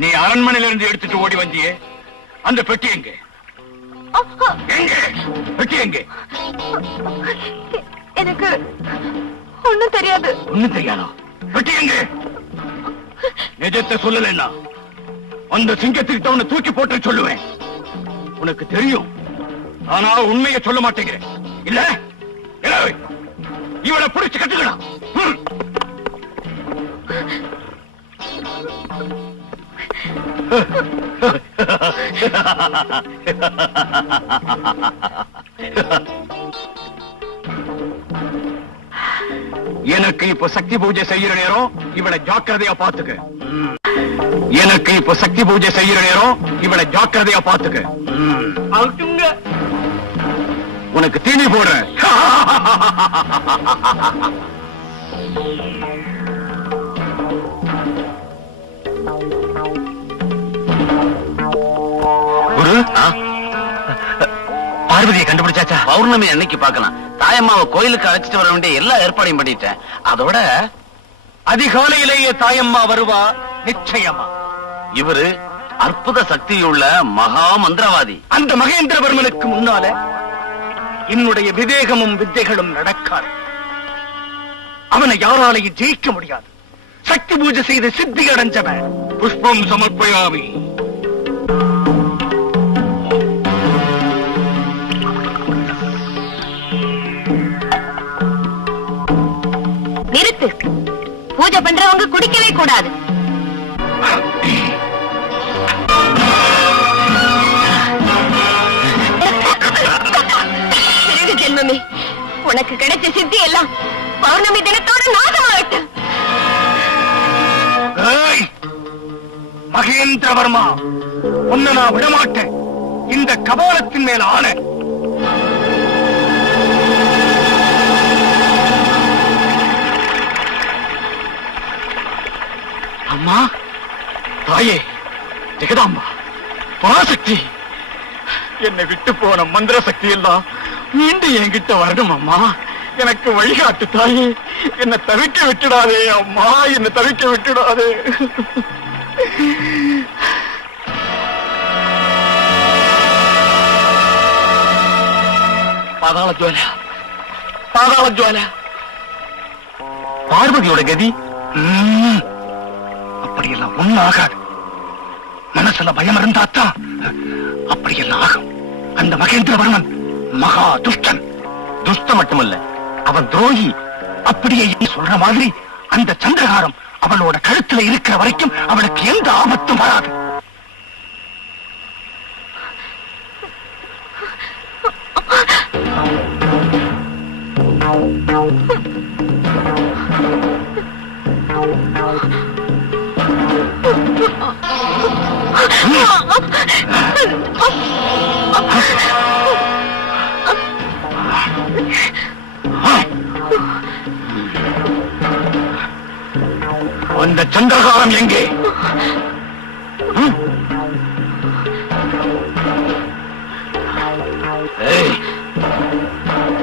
நீ அரண்மனையிலிருந்து எடுத்துட்டு ஓடி வந்தியே, அந்த பெட்டி எங்க? பெட்டி எங்க? எனக்கு ஒண்ணும் தெரியாது. ஒண்ணும் தெரியாதா? பெட்டி எங்க? நிஜத்தை சொல்லலன்னா அந்த சிங்கத்துக்கிட்ட உன்னை தூக்கி போட்டு சொல்லுவேன். உனக்கு தெரியும், ஆனா உண்மையை சொல்ல மாட்டேங்க. இல்ல இவளை பிடிச்சு கட்டுக்கலாம். எனக்கு இப்ப சக்தி பூஜை செய்யற நேரம், இவளை ஜாக்கிரதையா பாத்துக்க. எனக்கு இப்ப சக்தி பூஜை செய்யற நேரம், இவளை ஜாக்கிரதையா பாத்துக்க. உனக்கு தீனி போடுறேன். பார்வதியை கண்டுபிடிச்சாச்சா? பௌர்ணமி அன்னைக்கு பார்க்கலாம். தாயம்மாவை கோயிலுக்கு அழைச்சிட்டு வர வேண்டிய எல்லா ஏற்பாடையும் பண்ணிட்டேன். அதோட அதிகாலையிலேயே தாயம்மா வருவா நிச்சயமா. இவரு அற்புத சக்தியுள்ள மகா மந்திரவாதி. அந்த மகேந்திரவர்மனுக்கு முன்னால என்னுடைய விவேகமும் வித்தைகளும் நடக்காது. அவனை யாராலையும் ஜெயிக்க முடியாது. சக்தி பூஜை செய்து சித்தி அடைஞ்சவன். புஷ்பம் சமர்ப்பயாமி. நிறுத்து. பூஜை பண்றவங்க குடிக்கவே கூடாது. ஜென்மமே, உனக்கு கிடைச்ச சித்தி எல்லாம் பௌர்ணமி தினத்தோட நாசமாயிட்டு. மகேந்திரவர்மா, உன்னை நான் விடமாட்டேன். இந்த கபாலத்தின் மேல ஆணை. அம்மா, தாயே, ஜெகதாம்பா, பராசக்தி, என்னை விட்டு போன மந்திர சக்தி எல்லாம் மீண்டும் என்கிட்ட வரணும் அம்மா. எனக்கு வழிகாட்டு தாயே. என்னை தவிக்க விட்டுடாதே அம்மா, என்னை தவிக்க விட்டுடாதே. பாதாள ஜுவால, பாதாள ஜுவால. பார்வதியோட கதி அப்படியெல்லாம் ஒண்ணும் ஆகாது. மனசுல பயம் இருந்தாத்தான் அப்படியெல்லாம் ஆகும். அந்த மகேந்திரவர்மன் மகா துஷ்டன். துஷ்ட மட்டுமல்ல, அவன் துரோகி. அப்படியே சொல்ற மாதிரி அந்த சந்திரகாரம் அவளோட கழுத்துல இருக்கிற வரைக்கும் அவளுக்கு எந்த ஆபத்தும் வராது. அந்த சந்திரகாரம் எங்கே?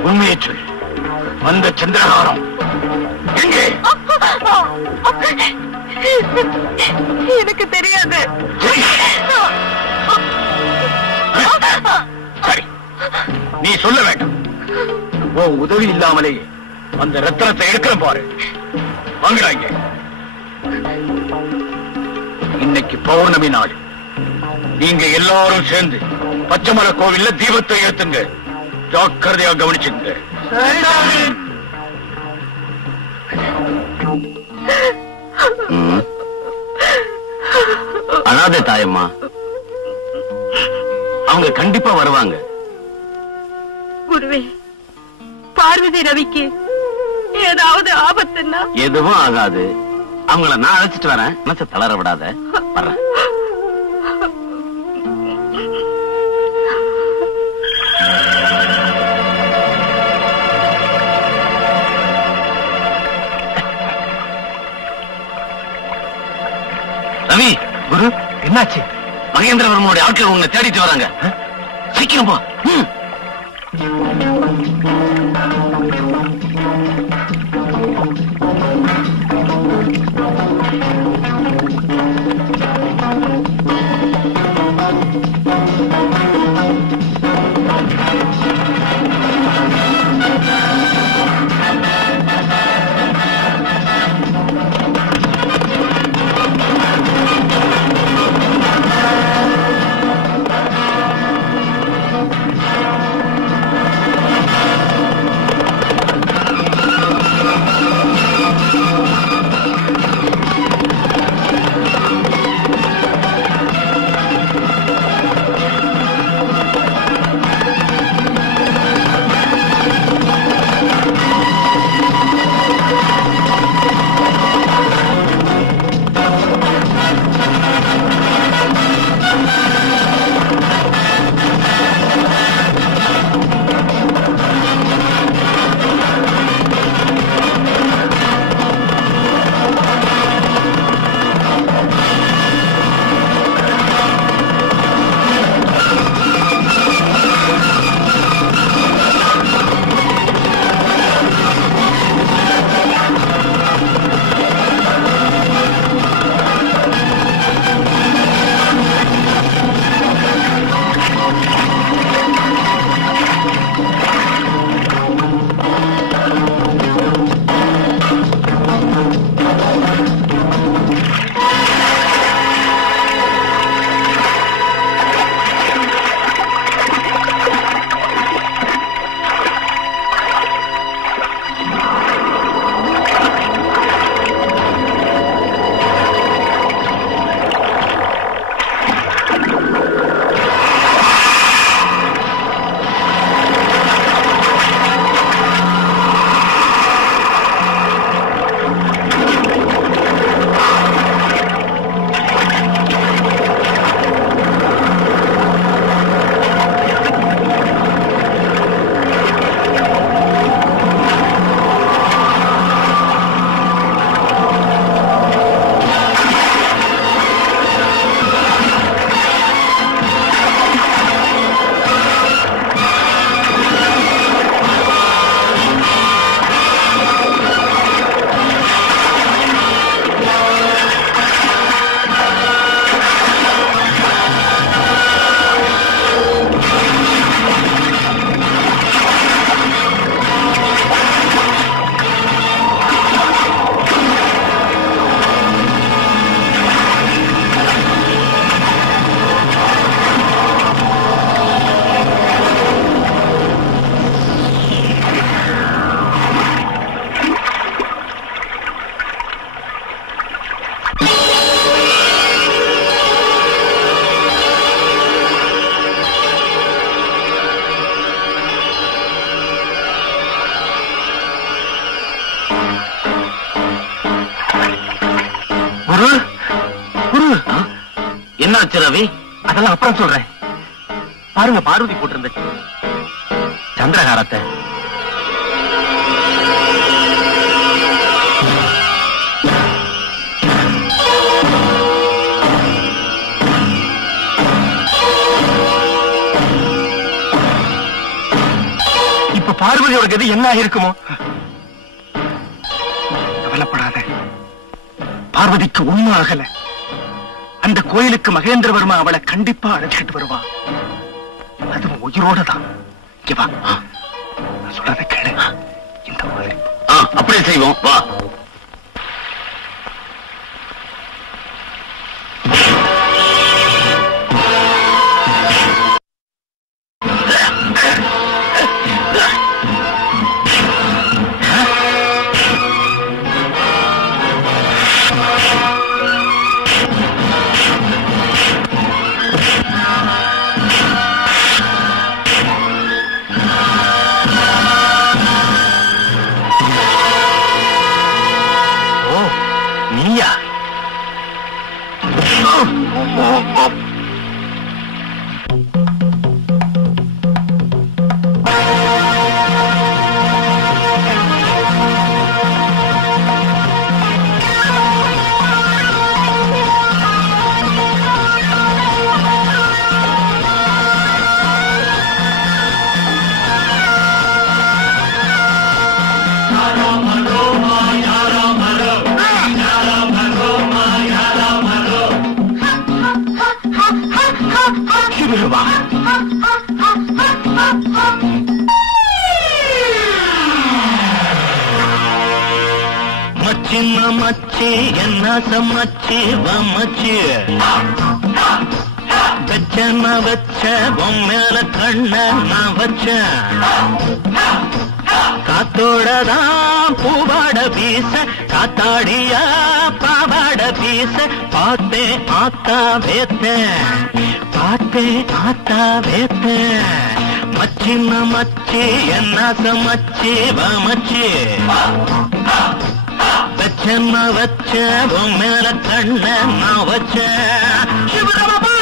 உண்மையை சொல். அந்த சந்திரகாரம் எங்கே? எனக்கு தெரியாது. சரி, நீ சொல்ல வேண்டாம். உன் உதவி இல்லாமலே அந்த ரத்தனத்தை எடுக்கிற பாரு. வாங்குறாங்க. இன்னைக்கு பௌர்ணமி நாள். நீங்க எல்லாரும் சேர்ந்து பச்சைமலை கோவில்ல தீபத்தை ஏத்துங்க. ஜாக்கிரதையா கவனிச்சுங்க. அழாதே தாயம்மா, அவங்க கண்டிப்பா வருவாங்க. குருவே, பார்வதி ரவிக்கு ஏதாவது ஆபத்துன்னா? எதுவும் ஆகாது. அவங்கள நான் அழைச்சிட்டு வரேன். மனசை தளர விடாத. வர்றேன். ரவி, குரு, என்னாச்சு? மகேந்திரவர்மனுடைய ஆட்கள் உன்னை தேடிட்டு வராங்க. சீக்கிரம் போ. என்னாச்சு ரவி? அதெல்லாம் அப்புறம் சொல்றேன். பாருங்க, பார்வதி போட்டிருந்த சந்திரகாரத்தை. இப்ப பார்வதியோட கதி என்ன இருக்குமோ? கவலைப்படாத, பார்வதிக்கு ஒண்ணும் ஆகல. அந்த கோயிலுக்கு மகேந்திரவர்மா அவளை கண்டிப்பா அழைச்சிட்டு வருவான். அதுவும் உயிரோட தான். சொல்றத கேளு. இந்த மாதிரி அப்படியே செய்வோம். வா. நீயா? மச்சின்ன மச்சி என்ன சமச்சி வமச்சி வச்சன வச்ச பொம்மேல கண்ண நான் வச்சேன் காத்தோடதான் பூவாட வீச காத்தாடியா பாவாட வீச பார்த்தேன் ஆத்தா வேத்தேன் பார்த்தேன் ஆத்தா வேத்தேன் மச்சின்ன மச்சி என்ன சமச்சி வமச்சி வச்சன வச்ச பொம்மேல கண்ண நான் வச்சேன் சிவராமா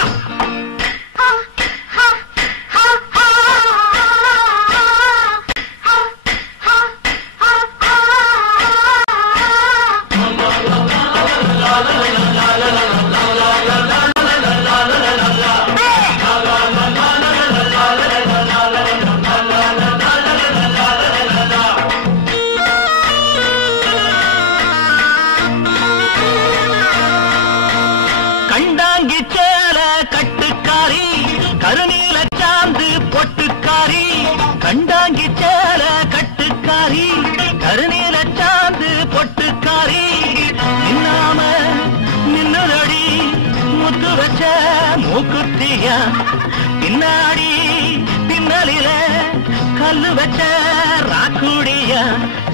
கண்டாங்கி சேல கட்டுக்காரி கருநீல சாந்து பொட்டுக்காரி நின்னாம நின்னுதடி முத்து வச்ச மூக்குத்தியா பின்னாடி பின்னலில கல்லு வச்ச ராக்குடியா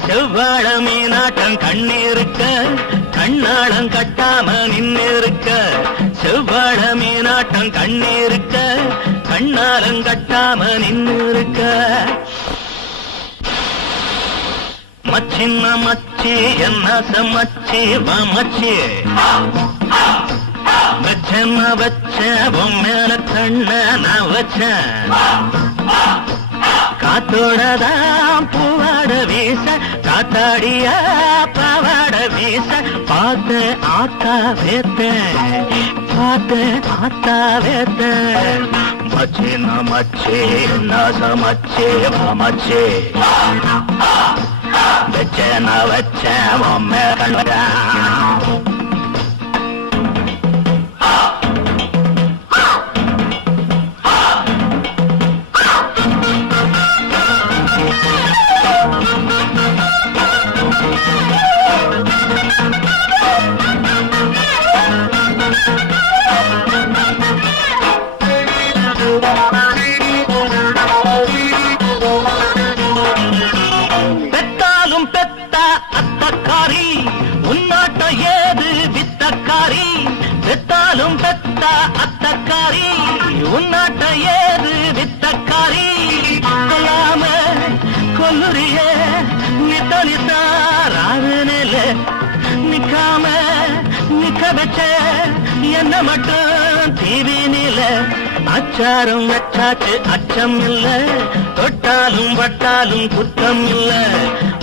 செவ்வாழ மீனாட்டம் கண்ணீருக்க கண்ணாளம் கட்டாம நின்னிருக்க செவ்வாழ மீனாட்டம் கண்ணீருக்க கண்ணாலம் கட்டாம நின்னிருக்க மச்சின்ன மச்சி என்ன சமச்சி வமச்சி வச்சன வச்ச பொம்மேல கண்ண நான் வச்சேன் காத்தோடதான் பூவாட வீச காத்தாடியா பாவாட வீச பார்த்து ஆத்தா வேத்தேன் பார்த்து ஆத்தா வேத்தேன் மச்சின்ன மச்சி என்ன சமச்சி வமச்சி வச்சன வச்ச பொம்மேல பெத்தாலும் பெத்த அத்தக்காரி உன்னாட்டம் ஏது வித்தக்காரி பெத்தாலும் பெத்த அத்தக்காரி உன்னாட்டம் ஏது வித்தக்காரி கொல்லாம கொல்லுறிய நித்தனித்தா ராகுனேல நிக்காம நிக்க வச்ச என்ன மட்டும் தீவினில அச்சாரம் வச்சாச்சு அச்சம் இல்ல தொட்டாலும் வட்டாலும் குத்தம் இல்ல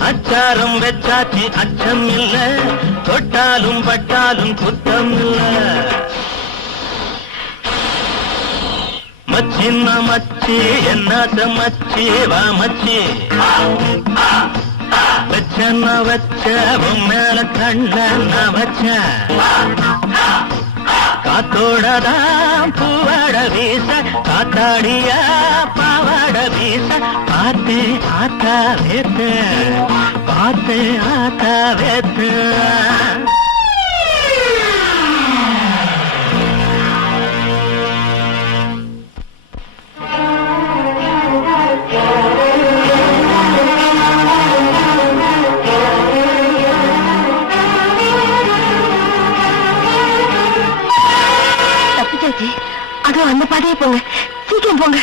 அச்சாரம் வச்சாச்சு அச்சம் இல்ல தொட்டாலும் வட்டாலும் குத்தம் இல்ல மச்சின்ன மச்சி என்ன சமச்சி வமச்சி வச்சன வச்ச பொம்மேல கண்ண நான் வச்சேன் காத்தோடதான் பூவாட வீச காத்தாடியா பாவாட வீச பார்த்து ஆத்தா வேத்து பார்த்து ஆத்தா வேத்து அதோ அந்த பாதையே போங்க, சீக்கிரம் போங்க.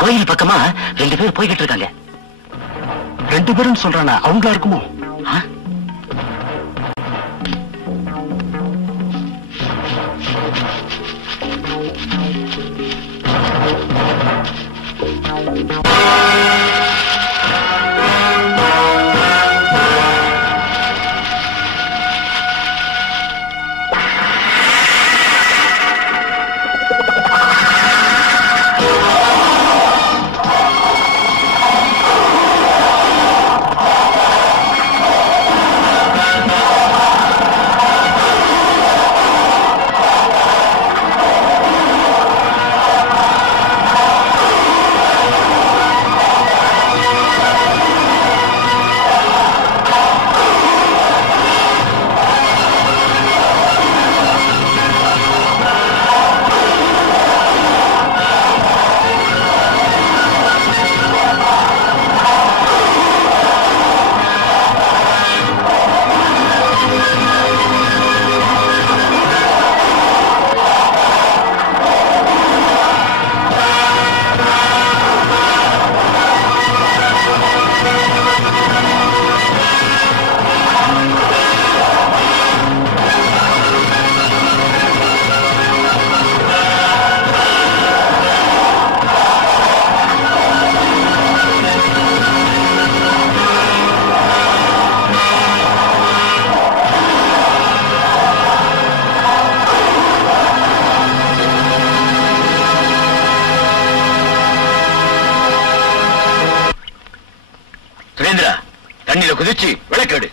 கோயில் பக்கமா 2 பேர் போய்கிட்டு இருக்காங்க. 2 பேரும் சொல்றானா? அவங்களா இருக்குமோ? தண்ணியில குதிச்சு விளக்கெடு.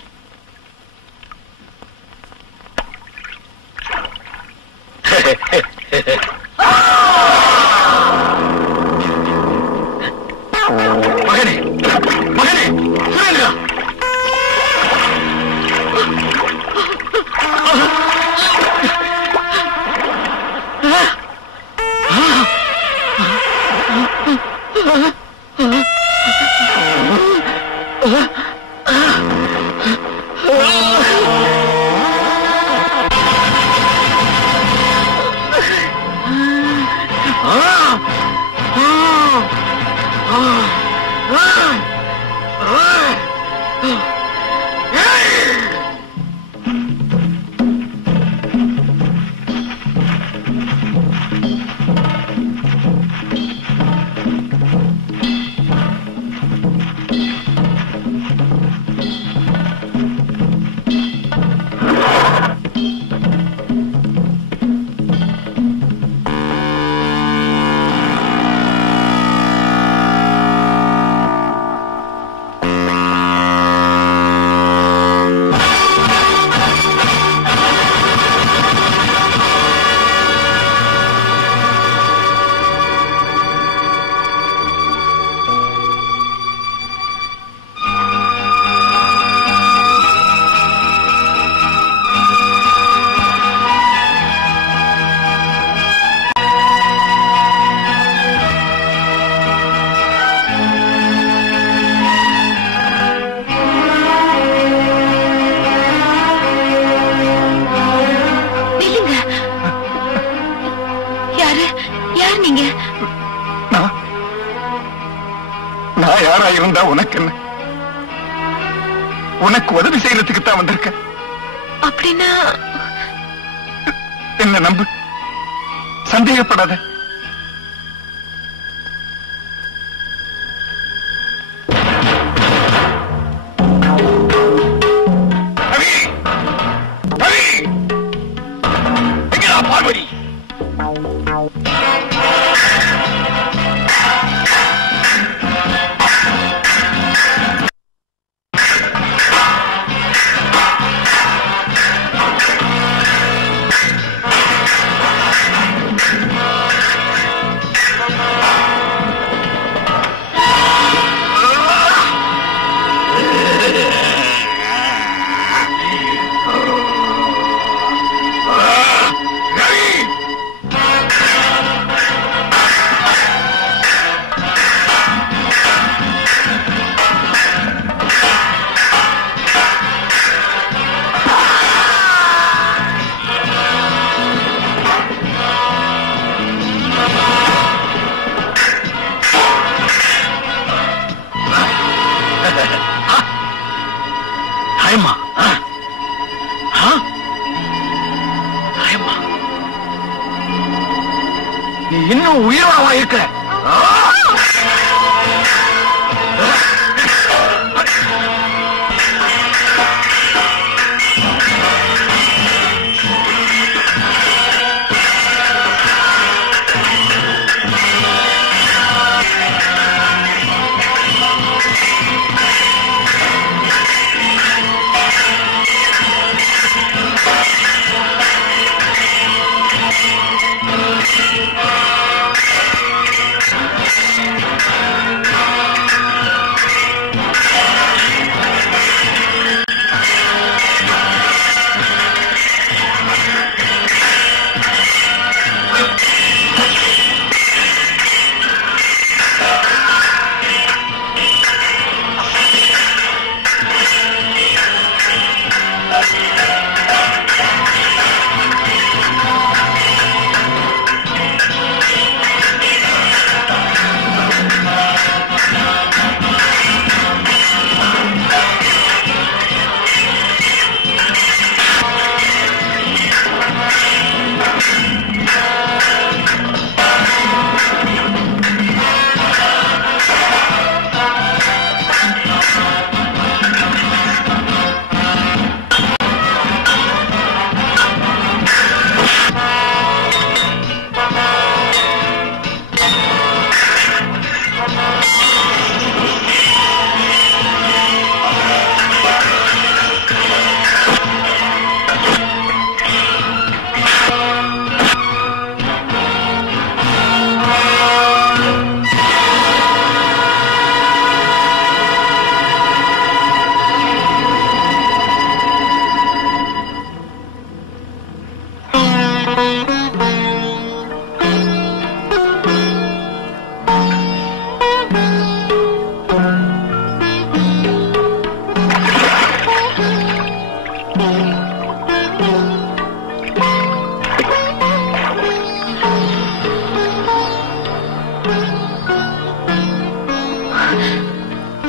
மகனே மகனே சுரேந்திரா, நான் யாரா இருந்தா உனக்கு என்ன? உனக்கு உதவி செய்யறதுக்கு தான் வந்திருக்கேன். அப்படின்னா என்ன நம்பு, சந்தேகப்படாத. பார்வதி, நீ இன்னும் உயிரோடவா இருக்கிற?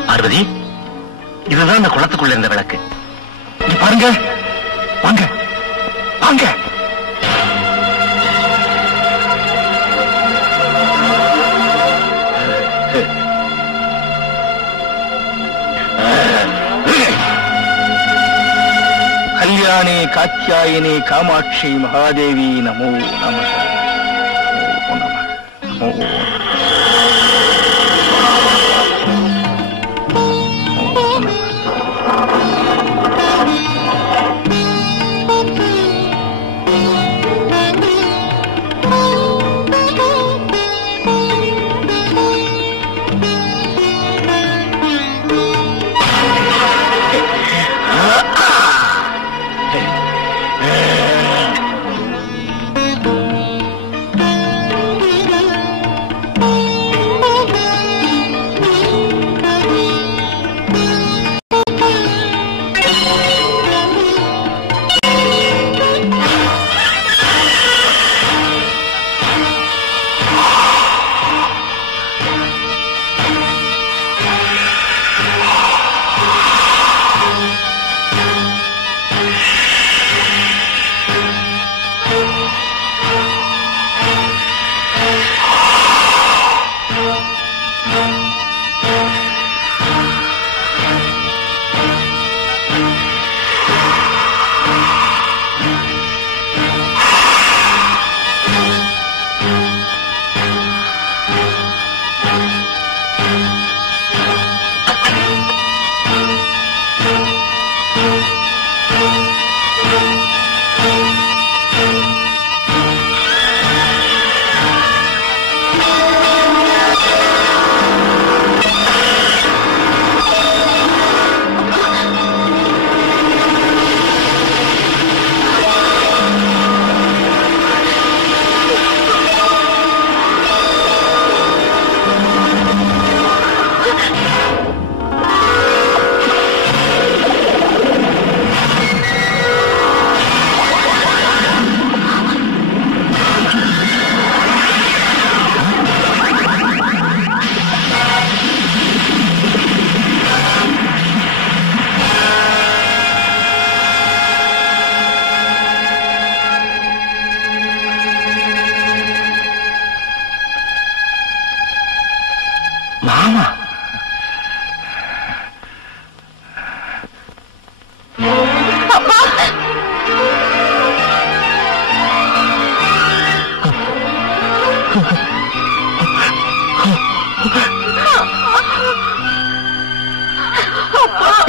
பார்வதி, இதுதான் அந்த குளத்துக்குள்ள இருந்த விளக்கு. நீ பாருங்க, வாங்க வாங்க. கல்யாணி காத்யாயினி காமாட்சி மகாதேவி நமோ நமः. நமோ நமः.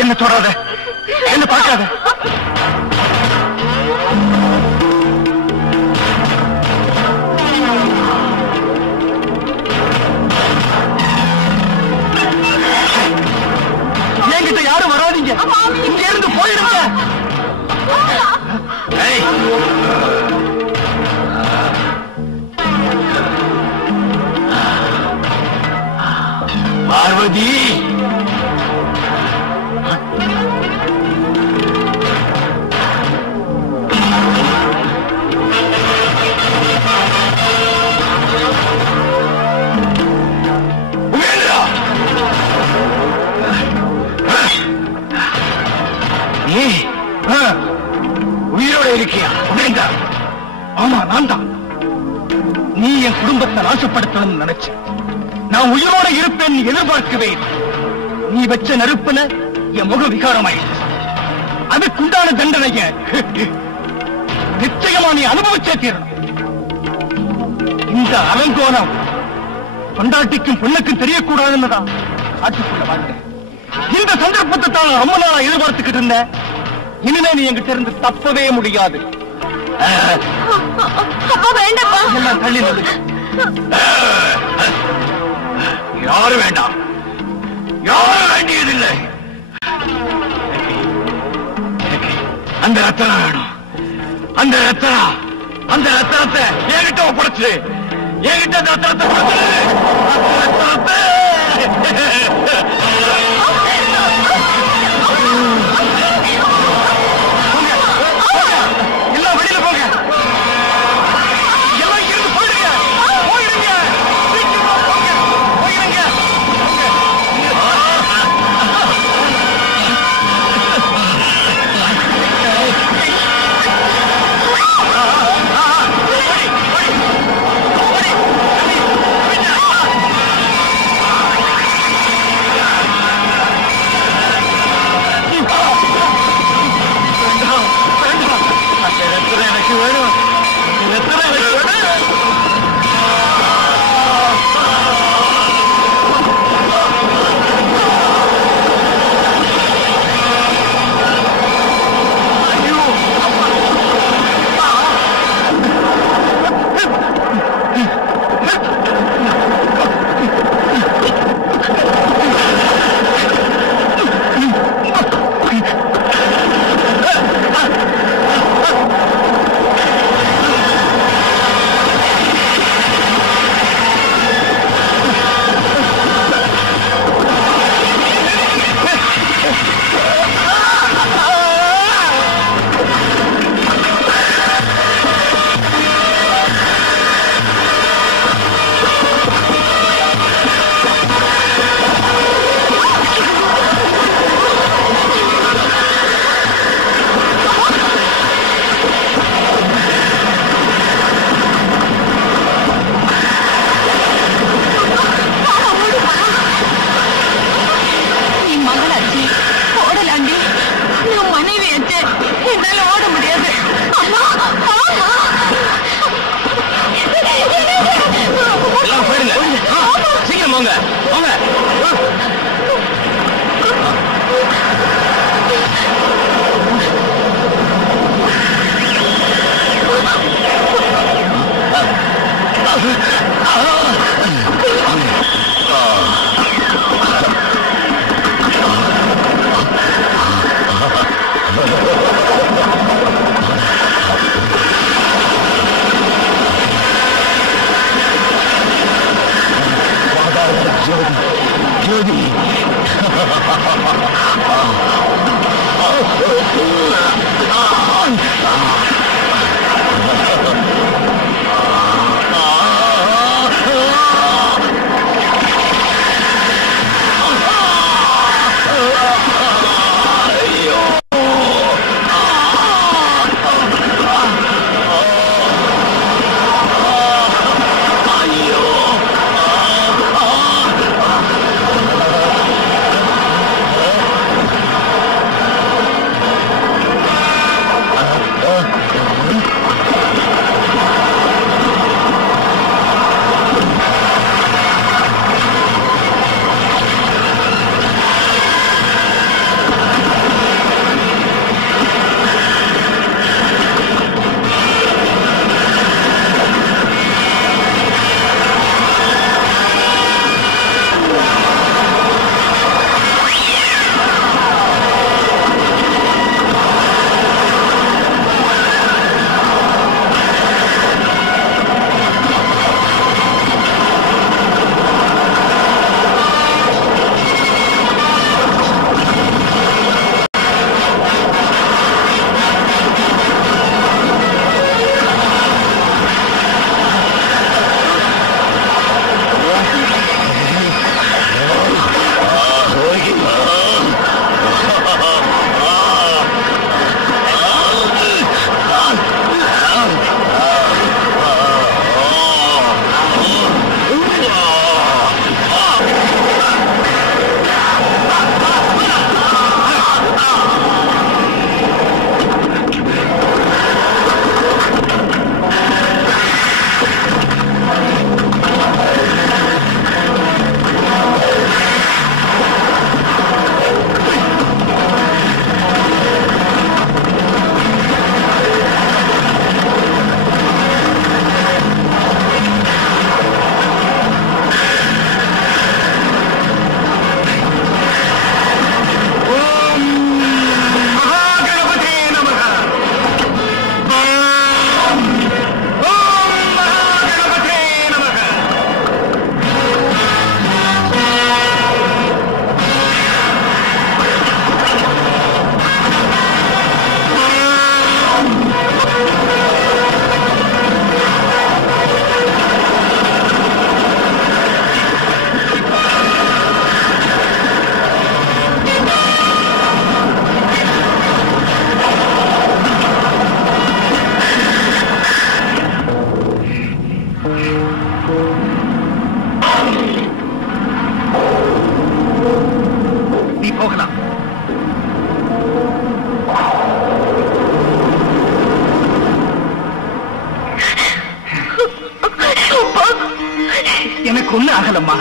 என்ன தொடாத, என்ன பார்க்காத. என்கிட்ட யாரும் வராதீங்க, இங்க இருந்து போயிடுங்க. பார்வதி, நீ உயிரோட இருக்கியா? ஆமா, நான் தான். நீ என் குடும்பத்தை நாசப்படுத்தணும்னு நினைச்ச. நான் உயிரோட இருப்பேன் எதிர்பார்க்கவே. நீ வச்ச நெருப்புல என் முக விகாரமாயிடுச்சு. அதுக்குண்டான தண்டனைய நிச்சயமா நீ அனுபவிச்சே தீரணும். இந்த அலங்கோலம் கொண்டாட்டிக்கும் பொண்ணுக்கும் தெரியக்கூடாதுன்னுதான் ஆட்டுக்குள்ள வாழ்க்கை. இந்த சந்தர்ப்பத்தை தான் ரொம்ப நாளா எதிர்பார்த்துக்கிட்டு இருந்தேன். இனிமே நீ என்கிட்ட இருந்து தப்பவே முடியாது. எல்லாம் தள்ளி நில்லு. யாரும் வேண்டாம், யாரும் வேண்டியதில்லை. அந்த ரத்தனம் வேணும். அந்த ரத்தனத்தை என்கிட்ட ஒப்படைச்சிரு. என்கிட்ட அந்த ரத்தனத்தை எல்லாம் வெளியில போங்க. எல்லாம் இருந்து போயிடுங்க. போயிடுங்க, சீக்கிரமா போங்க. போயிடுங்க. எனக்கு வேணும். உனக்கு ஒண்ணு ஆகலம்மா.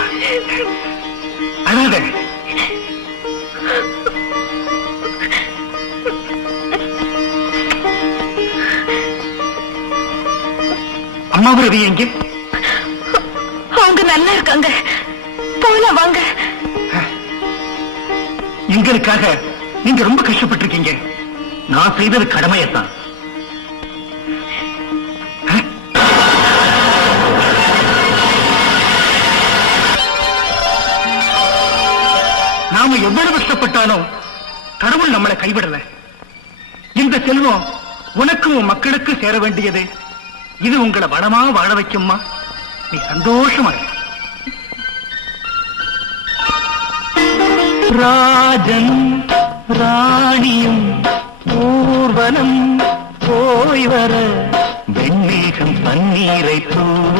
அழாத. அம்மாவும் ரவி எங்க? அவங்க நல்லா இருக்காங்க. போலாம் வாங்க. எங்களுக்காக நீங்க ரொம்ப கஷ்டப்பட்டிருக்கீங்க. நான் செய்தது கடமையத்தான். நாம எவ்வளவு கஷ்டப்பட்டாலும் கடவுள் நம்மளை கைவிடல. இந்த செல்வம் உனக்கும் உன் மக்களுக்கு சேர வேண்டியது. இது உங்களை வளமா வாழ வைக்கும்மா. நீ சந்தோஷமா இரு. ராஜன் ராணியும் ஊர்வலம் போய் வர வெண்ணீகம் பன்னீரை தூவ